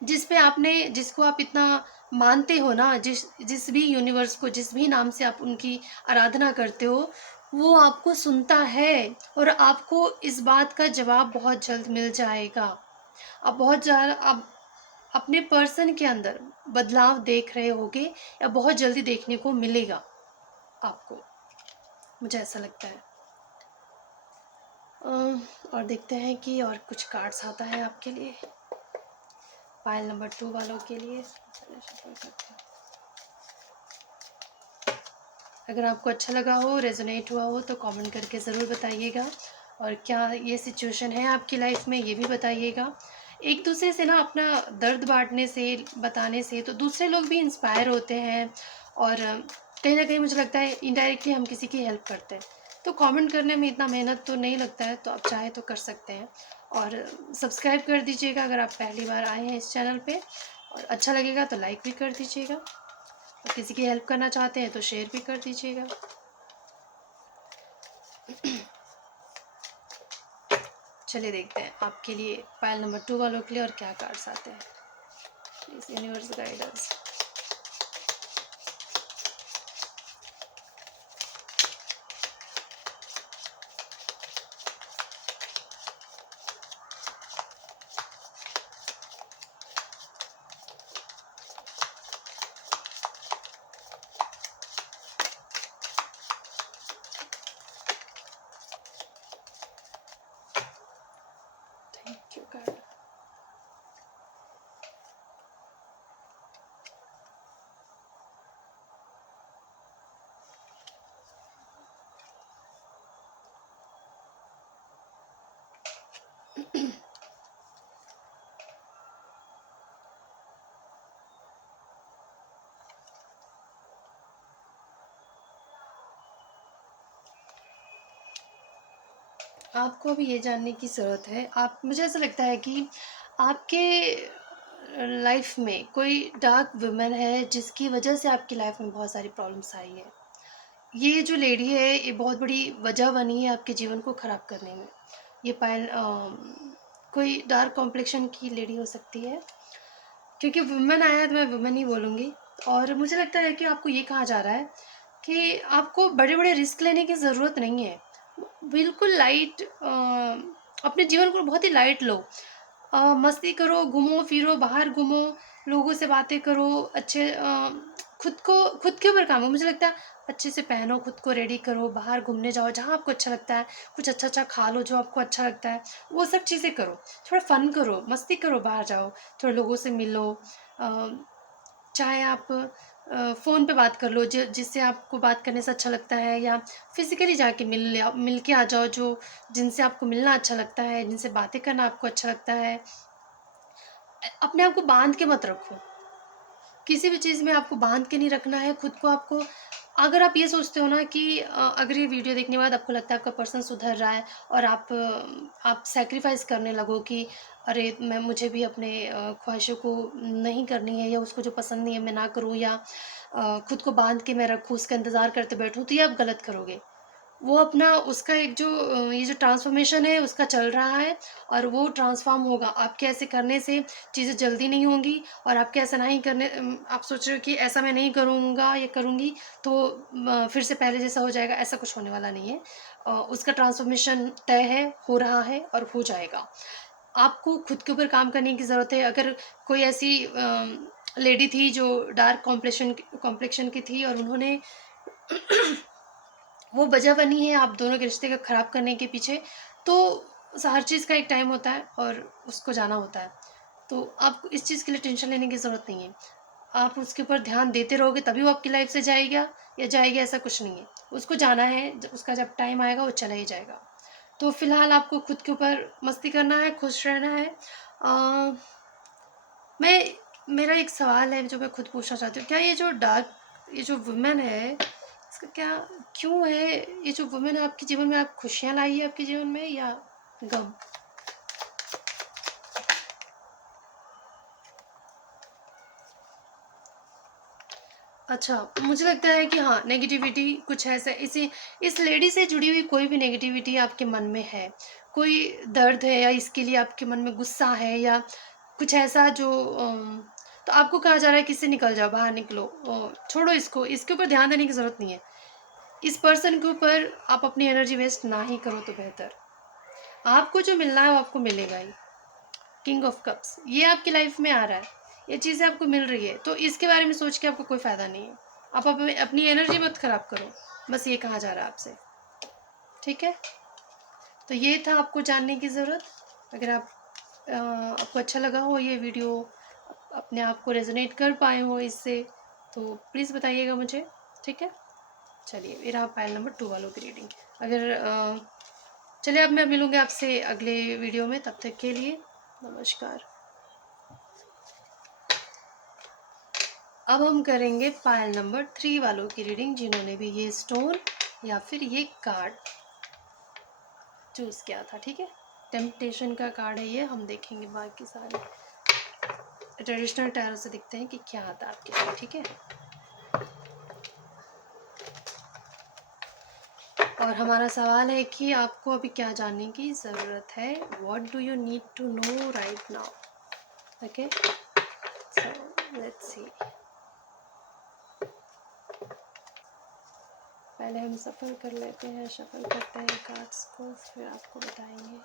जिस पे आपने जिसको आप इतना मानते हो ना, जिस भी यूनिवर्स को, जिस भी नाम से आप उनकी आराधना करते हो, वो आपको सुनता है, और आपको इस बात का जवाब बहुत जल्द मिल जाएगा। आप बहुत ज़्यादा आप अपने पर्सन के अंदर बदलाव देख रहे होगे, या बहुत जल्दी देखने को मिलेगा आपको, मुझे ऐसा लगता है। और देखते हैं कि और कुछ कार्ड्स आता है आपके लिए, पायल नंबर 2 वालों के लिए। चलिए shuffle करते हैं। अगर आपको अच्छा लगा हो, रेजोनेट हुआ हो, तो कमेंट करके ज़रूर बताइएगा, और क्या ये सिचुएशन है आपकी लाइफ में, ये भी बताइएगा। एक दूसरे से ना अपना दर्द बांटने से, बताने से, तो दूसरे लोग भी इंस्पायर होते हैं, और कहीं ना कहीं मुझे लगता है इनडायरेक्टली हम किसी की हेल्प करते हैं। तो कमेंट करने में इतना मेहनत तो नहीं लगता है, तो आप चाहे तो कर सकते हैं। और सब्सक्राइब कर दीजिएगा अगर आप पहली बार आए हैं इस चैनल पे, और अच्छा लगेगा तो लाइक भी कर दीजिएगा, और किसी की हेल्प करना चाहते हैं तो शेयर भी कर दीजिएगा। चलिए देखते हैं आपके लिए, पायल नंबर 2 वालों के लिए, और क्या कार्ड्स आते हैं। Please universe guiders. आपको अभी ये जानने की ज़रूरत है, आप मुझे ऐसा लगता है कि आपके लाइफ में कोई डार्क वुमन है जिसकी वजह से आपकी लाइफ में बहुत सारी प्रॉब्लम्स आई है। ये जो लेडी है ये बहुत बड़ी वजह बनी है आपके जीवन को ख़राब करने में। ये कोई डार्क कॉम्प्लेक्शन की लेडी हो सकती है, क्योंकि वुमन आया है तो मैं वुमन ही बोलूँगी। और मुझे लगता है कि आपको ये कहा जा रहा है कि आपको बड़े-बड़े रिस्क लेने की ज़रूरत नहीं है। बिल्कुल लाइट, अपने जीवन को बहुत ही लाइट लो। मस्ती करो, घूमो-फिरो, बाहर घूमो, लोगों से बातें करो, अच्छे खुद के ऊपर काम हो। मुझे लगता है अच्छे से पहनो, खुद को रेडी करो, बाहर घूमने जाओ जहाँ आपको अच्छा लगता है, कुछ अच्छा-अच्छा खा लो जो आपको अच्छा लगता है, वो सब चीज़ें करो। थोड़ा फ़न करो, मस्ती करो, बाहर जाओ, थोड़ा लोगों से मिलो। अ, चाहे आप फ़ोन पे बात कर लो जिससे आपको बात करने से अच्छा लगता है, या फिज़िकली जाके मिल के आ जाओ जो जिनसे आपको मिलना अच्छा लगता है, जिनसे बातें करना आपको अच्छा लगता है। अपने आप को बाँध के मत रखो। किसी भी चीज़ में आपको बाँध के नहीं रखना है खुद को। आपको अगर आप ये सोचते हो ना कि अगर ये वीडियो देखने के बाद आपको लगता है आपका पर्सन सुधर रहा है और आप सैक्रिफ़ाइस करने लगो कि अरे मुझे भी अपने ख्वाहिशों को नहीं करनी है, या उसको जो पसंद नहीं है मैं ना करूँ, या खुद को बाँध के मैं रखूँ, उसका इंतज़ार करते बैठूँ, तो ये आप गलत करोगे। वो अपना उसका एक जो ये जो ट्रांसफ़ॉर्मेशन है उसका चल रहा है, और वो ट्रांसफ़ॉर्म होगा। आपके ऐसे करने से चीज़ें जल्दी नहीं होंगी, और आपके ऐसा नहीं करने आप सोच रहे हो कि ऐसा मैं नहीं करूँगा या करूँगी तो फिर से पहले जैसा हो जाएगा, ऐसा कुछ होने वाला नहीं है। उसका ट्रांसफ़ॉर्मेशन तय है, हो रहा है और हो जाएगा। आपको खुद के ऊपर काम करने की ज़रूरत है। अगर कोई ऐसी लेडी थी जो डार्क कॉम्प्लेक्शन की थी और उन्होंने वो वजह बनी है आप दोनों के रिश्ते को ख़राब करने के पीछे, तो हर चीज़ का एक टाइम होता है और उसको जाना होता है। तो आपको इस चीज़ के लिए टेंशन लेने की ज़रूरत नहीं है। आप उसके ऊपर ध्यान देते रहोगे तभी वो आपकी लाइफ से जाएगा या जाएगी, ऐसा कुछ नहीं है। उसको जाना है, उसका जब टाइम आएगा वो चला ही जाएगा। तो फ़िलहाल आपको खुद के ऊपर मस्ती करना है, खुश रहना है। अ, मैं मेरा एक सवाल है जो मैं खुद पूछना चाहती हूँ, क्या ये जो वुमेन है, इसका क्या क्यों है, ये जो वुमेन है आपके जीवन में आप खुशियाँ लाई है आपके जीवन में या गम? अच्छा, मुझे लगता है कि हाँ, नेगेटिविटी कुछ ऐसा इस लेडी से जुड़ी हुई कोई भी नेगेटिविटी आपके मन में है, कोई दर्द है या इसके लिए आपके मन में गुस्सा है या कुछ ऐसा जो तो आपको कहा जा रहा है कि इससे निकल जाओ, बाहर निकलो, छोड़ो इसको, इसके ऊपर ध्यान देने की ज़रूरत नहीं है। इस पर्सन के ऊपर आप अपनी एनर्जी वेस्ट ना ही करो तो बेहतर। आपको जो मिलना है वो आपको मिलेगा ही। किंग ऑफ कप्स ये आपकी लाइफ में आ रहा है, ये चीज़ें आपको मिल रही है, तो इसके बारे में सोच के आपको कोई फ़ायदा नहीं है। आप अपनी एनर्जी मत ख़राब करो, बस ये कहा जा रहा है आपसे। ठीक है, तो ये था आपको जानने की ज़रूरत। अगर आपको अच्छा लगा हो ये वीडियो, अपने आप को रेजोनेट कर पाए हो इससे, तो प्लीज़ बताइएगा मुझे। ठीक है, चलिए ये रहा फाइल नंबर 2 वालों की रीडिंग। अगर चलिए अब मैं मिलूँगी आपसे अगले वीडियो में, तब तक के लिए नमस्कार। अब हम करेंगे पायल नंबर 3 वालों की रीडिंग, जिन्होंने भी ये स्टोन या फिर ये कार्ड चूज़ किया था। ठीक है, टेम्पटेशन का कार्ड है ये। हम देखेंगे बाकी सारे ट्रेडिशनल टैरो से, दिखते हैं कि क्या आता है आपके लिए। ठीक है, और हमारा सवाल है कि आपको अभी क्या जानने की ज़रूरत है। What do you need to know right now. Okay, so let's see. पहले हम सफ़र कर लेते हैं, शफल करते हैं कार्ड्स को, फिर आपको बताएंगे।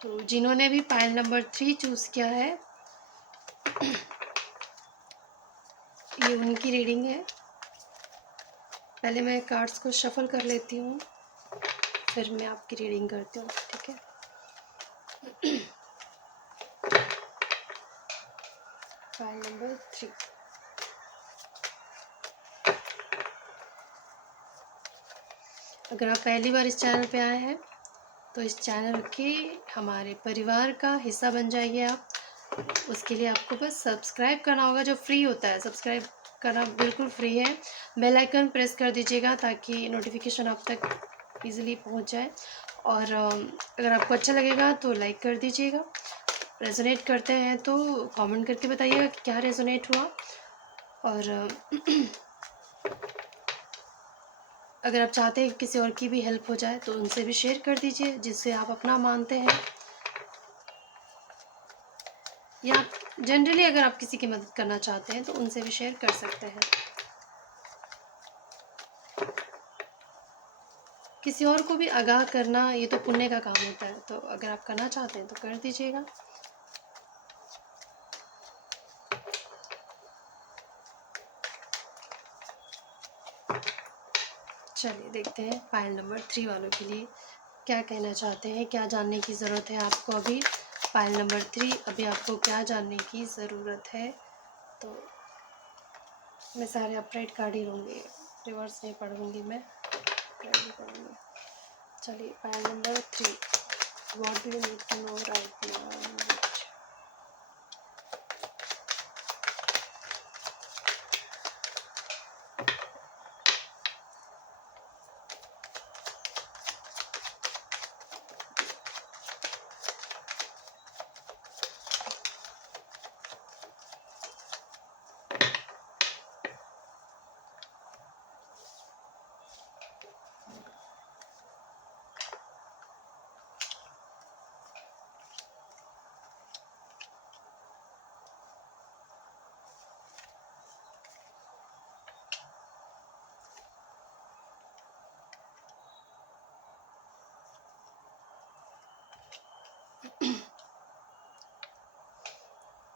तो जिन्होंने भी पायल नंबर 3 चूज़ किया है, ये उनकी रीडिंग है। पहले मैं कार्ड्स को शफल कर लेती हूँ, फिर मैं आपकी रीडिंग करती हूँ। ठीक है, पायल नंबर 3। अगर आप पहली बार इस चैनल पे आए हैं तो इस चैनल के हमारे परिवार का हिस्सा बन जाइए आप। उसके लिए आपको बस सब्सक्राइब करना होगा, जो फ्री होता है। सब्सक्राइब करना बिल्कुल फ्री है। बेल आइकन प्रेस कर दीजिएगा ताकि नोटिफिकेशन आप तक इजीली पहुंच जाए। और अगर आपको अच्छा लगेगा तो लाइक कर दीजिएगा। रेजोनेट करते हैं तो कमेंट करके बताइएगा कि क्या रेजोनेट हुआ। और अगर आप चाहते हैं कि किसी और की भी हेल्प हो जाए तो उनसे भी शेयर कर दीजिए जिससे आप अपना मानते हैं। या जनरली अगर आप किसी की मदद करना चाहते हैं तो उनसे भी शेयर कर सकते हैं। किसी और को भी आगाह करना ये तो पुण्य का काम होता है, तो अगर आप करना चाहते हैं तो कर दीजिएगा। चलिए देखते हैं पायल नंबर 3 वालों के लिए क्या कहना चाहते हैं, क्या जानने की ज़रूरत है आपको अभी। पायल नंबर 3, अभी आपको क्या जानने की ज़रूरत है। तो मैं सारे अपराइट कार्ड ही लूँगी, रिवर्स नहीं पढ़ूँगी, मैं अपराइट ही पढ़ूँगी। चलिए pile number 3, what do you need to know right now.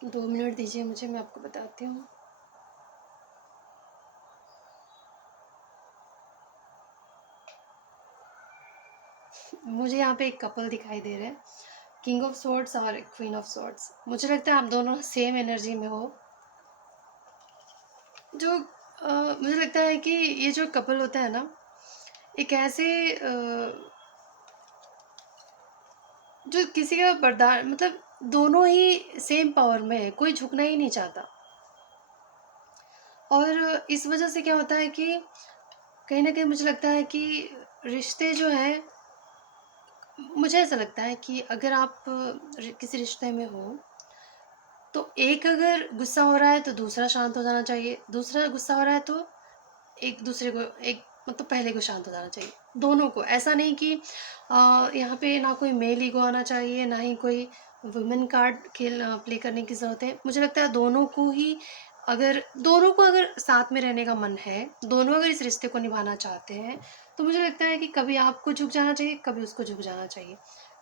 दो मिनट दीजिए मुझे, मैं आपको बताती हूँ। मुझे यहाँ पे एक कपल दिखाई दे रहा है, किंग ऑफ स्वॉर्ड्स और क्वीन ऑफ स्वॉर्ड्स। मुझे लगता है आप दोनों सेम एनर्जी में हो। जो मुझे लगता है कि ये जो कपल होता है ना, एक ऐसे जो किसी का बर्दाश्त, मतलब दोनों ही सेम पावर में है, कोई झुकना ही नहीं चाहता। और इस वजह से क्या होता है कि कहीं ना कहीं मुझे लगता है कि रिश्ते जो हैं, मुझे ऐसा लगता है कि अगर आप किसी रिश्ते में हो तो एक अगर गुस्सा हो रहा है तो दूसरा शांत हो जाना चाहिए, दूसरा गुस्सा हो रहा है तो एक दूसरे को एक मतलब पहले को शांत हो जाना चाहिए, दोनों को। ऐसा नहीं कि यहाँ पे ना कोई मेल ईगो आना चाहिए, ना ही कोई वुमेन कार्ड खेल प्ले करने की ज़रूरत है। मुझे लगता है दोनों को अगर साथ में रहने का मन है, दोनों अगर इस रिश्ते को निभाना चाहते हैं, तो मुझे लगता है कि कभी आपको झुक जाना चाहिए, कभी उसको झुक जाना चाहिए।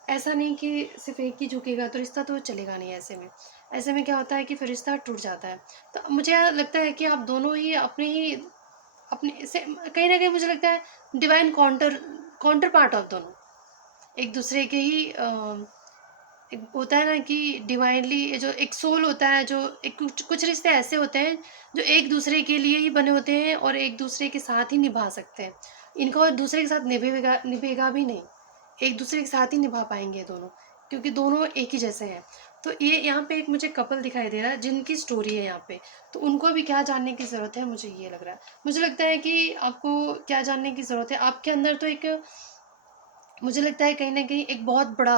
ऐसा नहीं कि सिर्फ एक ही झुकेगा तो रिश्ता तो चलेगा नहीं। ऐसे में क्या होता है कि फिर रिश्ता टूट जाता है। तो मुझे लगता है कि आप दोनों ही अपने से कहीं ना कहीं मुझे लगता है डिवाइन काउंटर पार्ट ऑफ दोनों एक दूसरे के ही एक होता है ना कि डिवाइनली जो एक सोल होता है, जो एक कुछ रिश्ते ऐसे होते हैं जो एक दूसरे के लिए ही बने होते हैं और एक दूसरे के साथ ही निभा सकते हैं। इनका और दूसरे के साथ निभेगा निभेगा भी नहीं, एक दूसरे के साथ ही निभा पाएंगे दोनों, क्योंकि दोनों एक ही जैसे हैं। तो ये यहाँ पे एक मुझे कपल दिखाई दे रहा है जिनकी स्टोरी है यहाँ पे। तो उनको भी क्या जानने की ज़रूरत है, मुझे ये लग रहा है। मुझे लगता है कि आपको क्या जानने की ज़रूरत है, आपके अंदर तो एक, मुझे लगता है कहीं ना कहीं एक बहुत बड़ा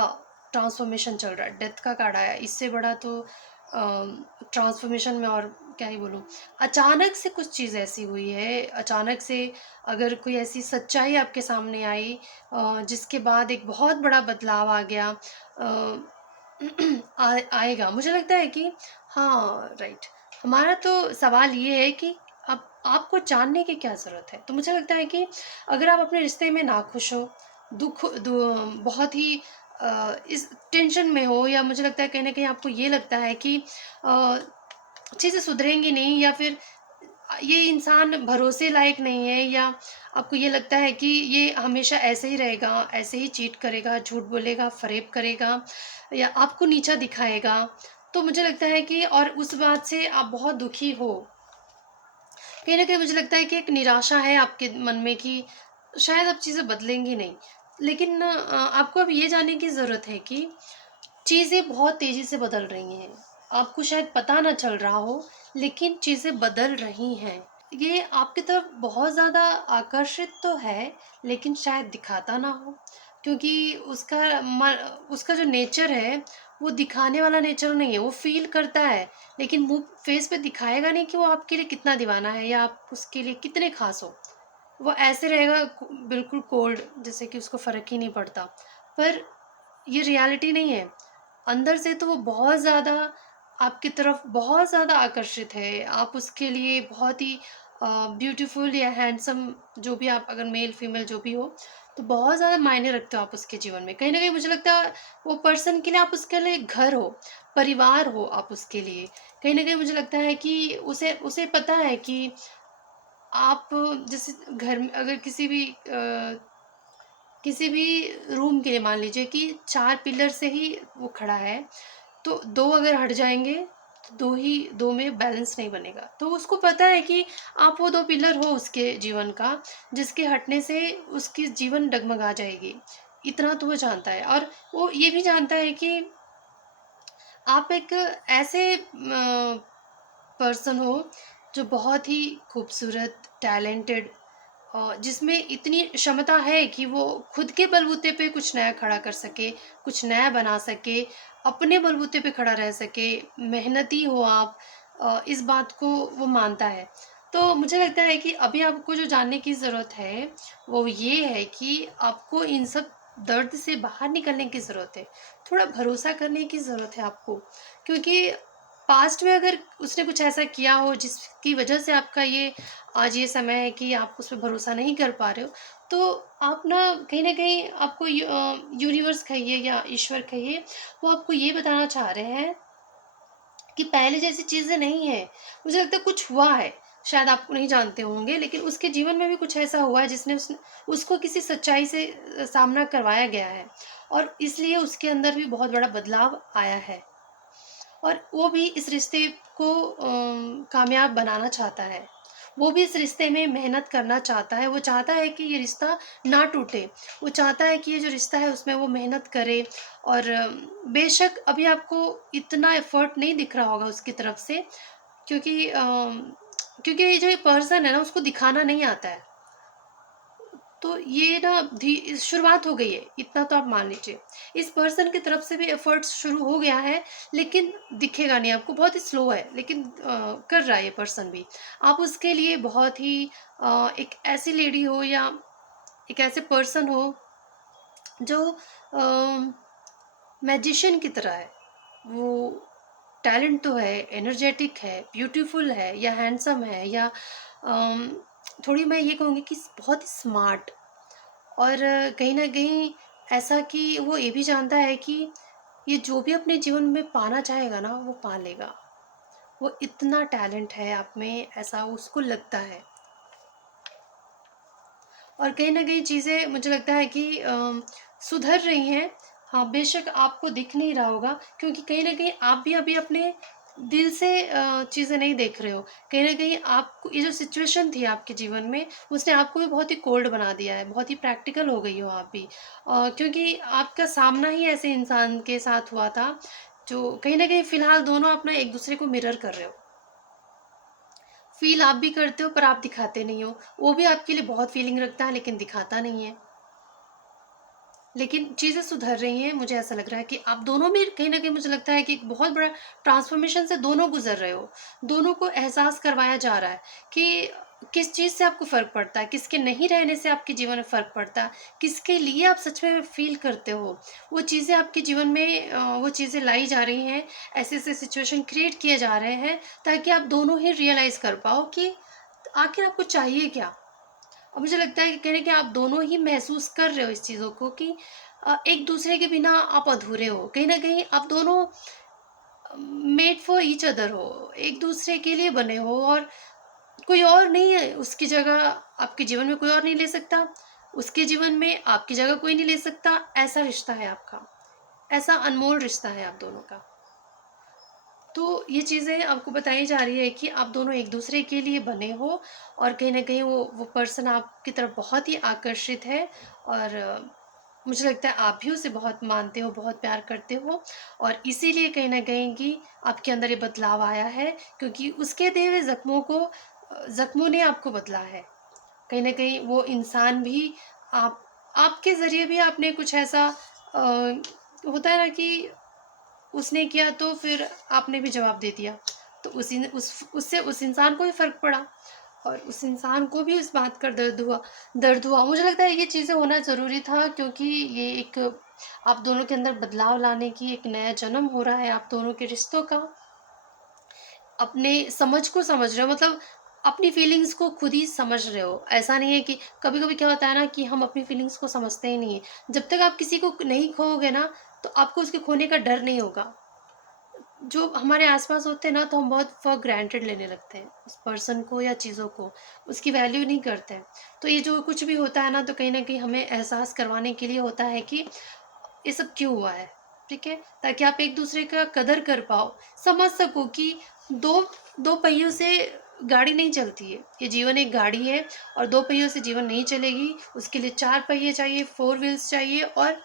ट्रांसफॉर्मेशन चल रहा है। डेथ का कार्ड आया, इससे बड़ा तो ट्रांसफॉर्मेशन में और क्या ही बोलूँ। अचानक से कुछ चीज़ ऐसी हुई है, अचानक से अगर कोई ऐसी सच्चाई आपके सामने आई जिसके बाद एक बहुत बड़ा बदलाव आ गया, आएगा। मुझे लगता है कि हाँ राइट, हमारा तो सवाल ये है कि अब आपको जानने की क्या ज़रूरत है। तो मुझे लगता है कि अगर आप अपने रिश्ते में नाखुश हो, बहुत ही इस टेंशन में हो, या मुझे लगता है कहीं ना कहीं आपको ये लगता है कि चीज़ें सुधरेंगी नहीं, या फिर ये इंसान भरोसे लायक नहीं है, या आपको ये लगता है कि ये हमेशा ऐसे ही रहेगा, ऐसे ही चीट करेगा, झूठ बोलेगा, फरेब करेगा, या आपको नीचा दिखाएगा, तो मुझे लगता है कि और उस बात से आप बहुत दुखी हो, कहीं ना कहीं मुझे लगता है कि एक निराशा है आपके मन में कि शायद अब चीज़ें बदलेंगी नहीं। लेकिन आपको अब ये जानने की ज़रूरत है कि चीज़ें बहुत तेज़ी से बदल रही हैं। आपको शायद पता ना चल रहा हो, लेकिन चीज़ें बदल रही हैं। ये आपकी तरफ बहुत ज़्यादा आकर्षित तो है, लेकिन शायद दिखाता ना हो, क्योंकि उसका जो नेचर है, वो दिखाने वाला नेचर नहीं है, वो फ़ील करता है, लेकिन मुँह फ़ेस पे दिखाएगा नहीं कि वो आपके लिए कितना दीवाना है या आप उसके लिए कितने ख़ास हो। वो ऐसे रहेगा बिल्कुल कोल्ड, जैसे कि उसको फ़र्क ही नहीं पड़ता। पर ये रियलिटी नहीं है। अंदर से तो वो बहुत ज़्यादा आपकी तरफ बहुत ज़्यादा आकर्षित है। आप उसके लिए बहुत ही ब्यूटीफुल या हैंडसम, जो भी आप, अगर मेल फीमेल जो भी हो, तो बहुत ज़्यादा मायने रखते हो आप उसके जीवन में। कहीं न कहीं मुझे लगता है वो पर्सन के लिए आप उसके लिए घर हो, परिवार हो आप उसके लिए। कहीं न कहीं मुझे लगता है कि उसे उसे पता है कि आप जैसे घर में अगर किसी भी रूम के लिए मान लीजिए कि 4 पिलर से ही वो खड़ा है, तो 2 अगर हट जाएँगे, तो 2 में बैलेंस नहीं बनेगा। तो उसको पता है कि आप वो 2 पिलर हो उसके जीवन का, जिसके हटने से उसकी जीवन डगमगा जाएगी। इतना तो वो जानता है, और वो ये भी जानता है कि आप एक ऐसे पर्सन हो जो बहुत ही खूबसूरत, टैलेंटेड, जिसमें इतनी क्षमता है कि वो खुद के बलबूते पे कुछ नया खड़ा कर सके, कुछ नया बना सके, अपने बलबूते पे खड़ा रह सके, मेहनती हो आप, इस बात को वो मानता है। तो मुझे लगता है कि अभी आपको जो जानने की ज़रूरत है, वो ये है कि आपको इन सब दर्द से बाहर निकलने की ज़रूरत है। थोड़ा भरोसा करने की ज़रूरत है आपको, क्योंकि पास्ट में अगर उसने कुछ ऐसा किया हो जिसकी वजह से आपका ये आज ये समय है कि आप उस पे भरोसा नहीं कर पा रहे हो, तो आप ना कहीं न कहीं आपको यूनिवर्स कहिए या ईश्वर कहिए, वो आपको ये बताना चाह रहे हैं कि पहले जैसी चीज़ें नहीं हैं। मुझे लगता है कुछ हुआ है, शायद आप नहीं जानते होंगे, लेकिन उसके जीवन में भी कुछ ऐसा हुआ है जिसने उसको किसी सच्चाई से सामना करवाया गया है, और इसलिए उसके अंदर भी बहुत बड़ा बदलाव आया है। और वो भी इस रिश्ते को कामयाब बनाना चाहता है। वो भी इस रिश्ते में मेहनत करना चाहता है। वो चाहता है कि ये रिश्ता ना टूटे। वो चाहता है कि ये जो रिश्ता है उसमें वो मेहनत करे, और बेशक अभी आपको इतना एफ़र्ट नहीं दिख रहा होगा उसकी तरफ से, क्योंकि क्योंकि ये जो पर्सन है ना, उसको दिखाना नहीं आता है। तो ये ना धी शुरुआत हो गई है, इतना तो आप मान लीजिए। इस पर्सन की तरफ से भी एफ़र्ट्स शुरू हो गया है, लेकिन दिखेगा नहीं आपको, बहुत ही स्लो है, लेकिन कर रहा है ये पर्सन भी। आप उसके लिए बहुत ही एक ऐसी लेडी हो या एक ऐसे पर्सन हो जो मैजिशियन की तरह है। वो टैलेंट तो है, एनर्जेटिक है, ब्यूटीफुल है या हैंडसम है, या अम, थोड़ी मैं ये कहूँगी कि बहुत ही स्मार्ट, और कहीं न कहीं ऐसा कि वो ये भी जानता है कि ये जो भी अपने जीवन में पाना चाहेगा ना, वो पा लेगा। वो इतना टैलेंट है आप में, ऐसा उसको लगता है। और कहीं न कहीं चीज़ें मुझे लगता है कि सुधर रही हैं। हाँ, बेशक आपको दिख नहीं रहा होगा, क्योंकि कहीं न कहीं आप भी अभी अपने दिल से चीज़ें नहीं देख रहे हो। कहीं न कहीं आपको ये जो सिचुएशन थी आपके जीवन में, उसने आपको भी बहुत ही कोल्ड बना दिया है, बहुत ही प्रैक्टिकल हो गई हो आप भी। क्योंकि आपका सामना ही ऐसे इंसान के साथ हुआ था, जो कहीं न कहीं फ़िलहाल दोनों अपना एक-दूसरे को मिरर कर रहे हो। फ़ील आप भी करते हो पर आप दिखाते नहीं हो। वो भी आपके लिए बहुत फ़ीलिंग रखता है, लेकिन दिखाता नहीं है। लेकिन चीज़ें सुधर रही हैं, मुझे ऐसा लग रहा है कि आप दोनों में कहीं न कहीं मुझे लगता है कि एक बहुत बड़ा ट्रांसफ़ॉर्मेशन से दोनों गुज़र रहे हो। दोनों को एहसास करवाया जा रहा है कि किस चीज़ से आपको फ़र्क पड़ता है, किसके नहीं रहने से आपके जीवन में फ़र्क पड़ता है, किसके लिए आप सच में फ़ील करते हो। वो चीज़ें आपके जीवन में वो चीज़ें लाई जा रही हैं, ऐसे-ऐसे सिचुएशन क्रिएट किए जा रहे हैं, ताकि आप दोनों ही रियलाइज़ कर पाओ कि आखिर आपको चाहिए क्या? और मुझे लगता है कि कहीं न कहीं आप दोनों ही महसूस कर रहे हो इस चीज़ों को कि एक-दूसरे के बिना आप अधूरे हो। कहीं न कहीं आप दोनों मेड फॉर ईच अदर हो, एक-दूसरे के लिए बने हो, और कोई और नहीं है उसकी जगह, आपके जीवन में कोई और नहीं ले सकता, उसके जीवन में आपकी जगह कोई नहीं ले सकता, ऐसा रिश्ता है आपका। ऐसा अनमोल रिश्ता है आप दोनों का। तो ये चीज़ें आपको बताई जा रही है कि आप दोनों एक दूसरे के लिए बने हो, और कहीं न कहीं वो पर्सन आपकी तरफ बहुत ही आकर्षित है, और मुझे लगता है आप भी उसे बहुत मानते हो, बहुत प्यार करते हो, और इसीलिए कहीं न कहीं कि आपके अंदर ये बदलाव आया है, क्योंकि उसके दिए हुए ज़ख्मों ने आपको बदला है। कहीं न कहीं वो इंसान भी आप आपके ज़रिए भी आपने कुछ ऐसा होता है ना कि उसने किया तो फिर आपने भी जवाब दे दिया। तो उसी ने उससे उस इंसान को भी फ़र्क पड़ा, और उस इंसान को भी इस बात का दर्द हुआ। मुझे लगता है ये चीज़ें होना ज़रूरी था, क्योंकि ये एक आप दोनों के अंदर बदलाव लाने की एक नया जन्म हो रहा है आप दोनों के रिश्तों का। अपने समझ को समझ रहे हो, मतलब अपनी फीलिंग्स को खुद ही समझ रहे हो। ऐसा नहीं है कि कभी-कभी क्या होता है ना कि हम अपनी फीलिंग्स को समझते ही नहीं हैं। जब तक आप किसी को नहीं खोओगे ना, तो आपको उसके खोने का डर नहीं होगा। जो हमारे आस-पास होते हैं ना, तो हम बहुत फॉर ग्रांटेड लेने लगते हैं, उस पर्सन को या चीज़ों को, उसकी वैल्यू नहीं करते हैं। तो ये जो कुछ भी होता है ना, तो कहीं न कहीं हमें एहसास करवाने के लिए होता है कि ये सब क्यों हुआ है, ठीक है? ताकि आप एक-दूसरे का कदर कर पाओ, समझ सको कि दो दो पहियों से गाड़ी नहीं चलती है। ये जीवन एक गाड़ी है, और दो पहियों से जीवन नहीं चलेगी, उसके लिए 4 पहिए चाहिए, 4 व्हील्स चाहिए, और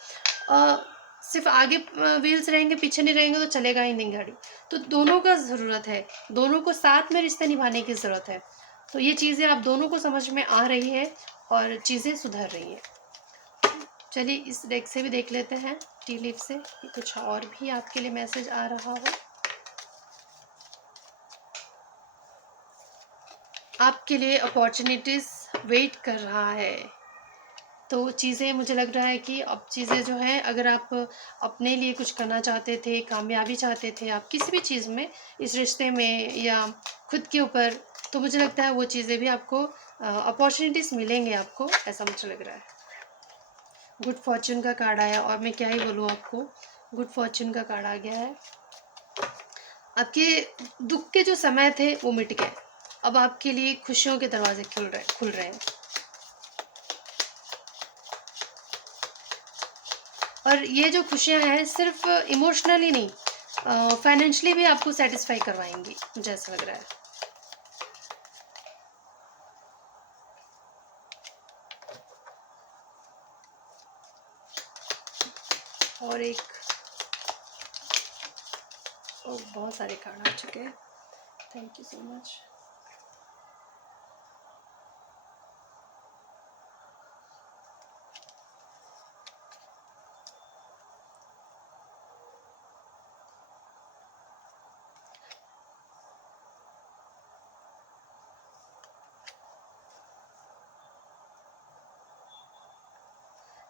अ, सिर्फ़ आगे व्हील्स रहेंगे, पीछे नहीं रहेंगे तो चलेगा ही नहीं गाड़ी। तो दोनों का ज़रूरत है, दोनों को साथ में रिश्ते निभाने की ज़रूरत है। तो ये चीज़ें आप दोनों को समझ में आ रही है, और चीज़ें सुधर रही हैं। चलिए इस डेक से भी देख लेते हैं, टी लीफ से, कि कुछ और भी आपके लिए मैसेज आ रहा हो। आपके लिए अपॉर्चुनिटीज़ वेट कर रहा है। तो चीज़ें, मुझे लग रहा है कि अब चीज़ें जो हैं, अगर आप अपने लिए कुछ करना चाहते थे, कामयाबी चाहते थे आप किसी भी चीज़ में, इस रिश्ते में या खुद के ऊपर, तो मुझे लगता है वो चीज़ें भी आपको अपॉर्चुनिटीज़ मिलेंगे आपको, ऐसा मुझे लग रहा है। गुड फॉर्च्यून का कार्ड आया, और मैं क्या ही बोलूँ आपको, गुड फॉर्च्यून का कार्ड आ गया है। आपके दुख के जो समय थे वो मिट गए, अब आपके लिए खुशियों के दरवाजे खुल रहे हैं। और ये जो खुशियाँ हैं सिर्फ इमोशनली नहीं, फाइनेंशियली भी आपको सेटिस्फाई करवाएंगी, मुझे ऐसा लग रहा है। और एक, ओ बहुत सारे कार्ड आ चुके हैं, थैंक यू सो मच।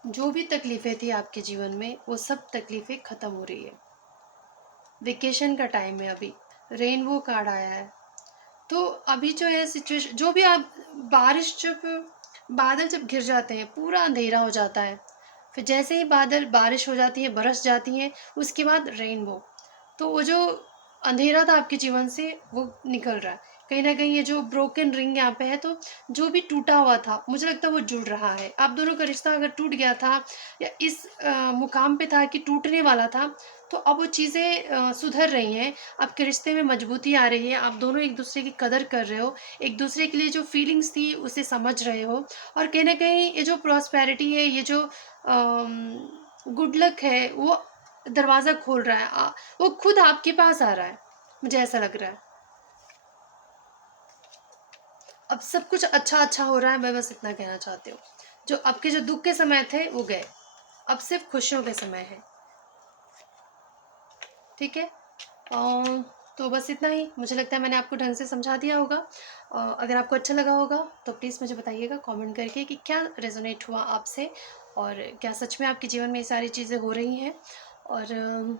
जो भी तकलीफ़ें थी आपके जीवन में, वो सब तकलीफ़ें ख़त्म हो रही है। वेकेशन का टाइम है अभी, रेनबो कार्ड आया है। तो अभी जो है सिचुएशन, जो भी आप, बारिश जब, बादल जब घिर जाते हैं, पूरा अंधेरा हो जाता है, फिर जैसे ही बादल, बारिश हो जाती है, बरस जाती है, उसके बाद रेनबो, तो वो जो अंधेरा था आपके जीवन से वो निकल रहा है। कहीं न कहीं ये जो ब्रोकन रिंग यहाँ पे है, तो जो भी टूटा हुआ था, मुझे लगता है वो जुड़ रहा है। आप दोनों का रिश्ता अगर टूट गया था, या इस मुकाम पे था कि टूटने वाला था, तो अब वो चीज़ें सुधर रही हैं। आपके रिश्ते में मजबूती आ रही है, आप दोनों एक-दूसरे की कदर कर रहे हो, एक-दूसरे के लिए जो फीलिंग्स थी उसे समझ रहे हो, और कहीं न कहीं ये जो प्रॉस्पेरिटी है, ये जो गुड लक है, वो दरवाज़ा खोल रहा है। वो खुद आपके पास आ रहा है, मुझे ऐसा लग रहा है। अब सब कुछ अच्छा-अच्छा हो रहा है, मैं बस इतना कहना चाहती हूँ। जो आपके जो दुःख के समय थे वो गए, अब सिर्फ़ खुशियों के समय है, ठीक है? तो बस इतना ही, मुझे लगता है मैंने आपको ढंग से समझा दिया होगा। अगर आपको अच्छा लगा होगा तो प्लीज़ मुझे बताइएगा कमेंट करके कि क्या रेज़ोनेट हुआ आपसे, और क्या सच में आपके जीवन में ये सारी चीज़ें हो रही हैं। और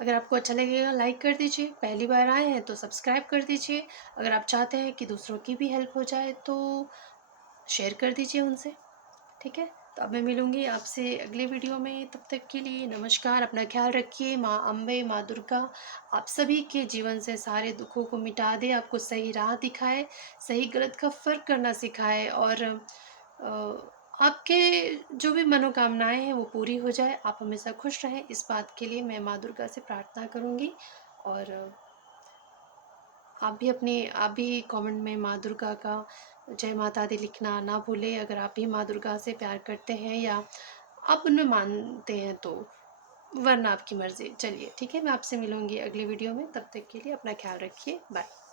अगर आपको अच्छा लगेगा लाइक कर दीजिए, पहली बार आए हैं तो सब्सक्राइब कर दीजिए। अगर आप चाहते हैं कि दूसरों की भी हेल्प हो जाए तो शेयर कर दीजिए उनसे, ठीक है? तो अब मैं मिलूँगी आपसे अगले वीडियो में, तब तक के लिए नमस्कार, अपना ख़्याल रखिए। माँ अम्बे, माँ दुर्गा आप सभी के जीवन से सारे दुखों को मिटा दे, आपको सही राह दिखाए, सही गलत का फ़र्क करना सिखाए, और आपके जो भी मनोकामनाएँ हैं वो पूरी हो जाए, आप हमेशा खुश रहें, इस बात के लिए मैं माँ दुर्गा से प्रार्थना करूँगी। और आप भी कमेंट में माँ दुर्गा का जय माता दी लिखना ना भूलें, अगर आप भी माँ दुर्गा से प्यार करते हैं या आप उनमें मानते हैं तो, वरना आपकी मर्ज़ी। चलिए ठीक है, मैं आपसे मिलूँगी अगले वीडियो में, तब तक के लिए अपना ख्याल रखिए, बाय।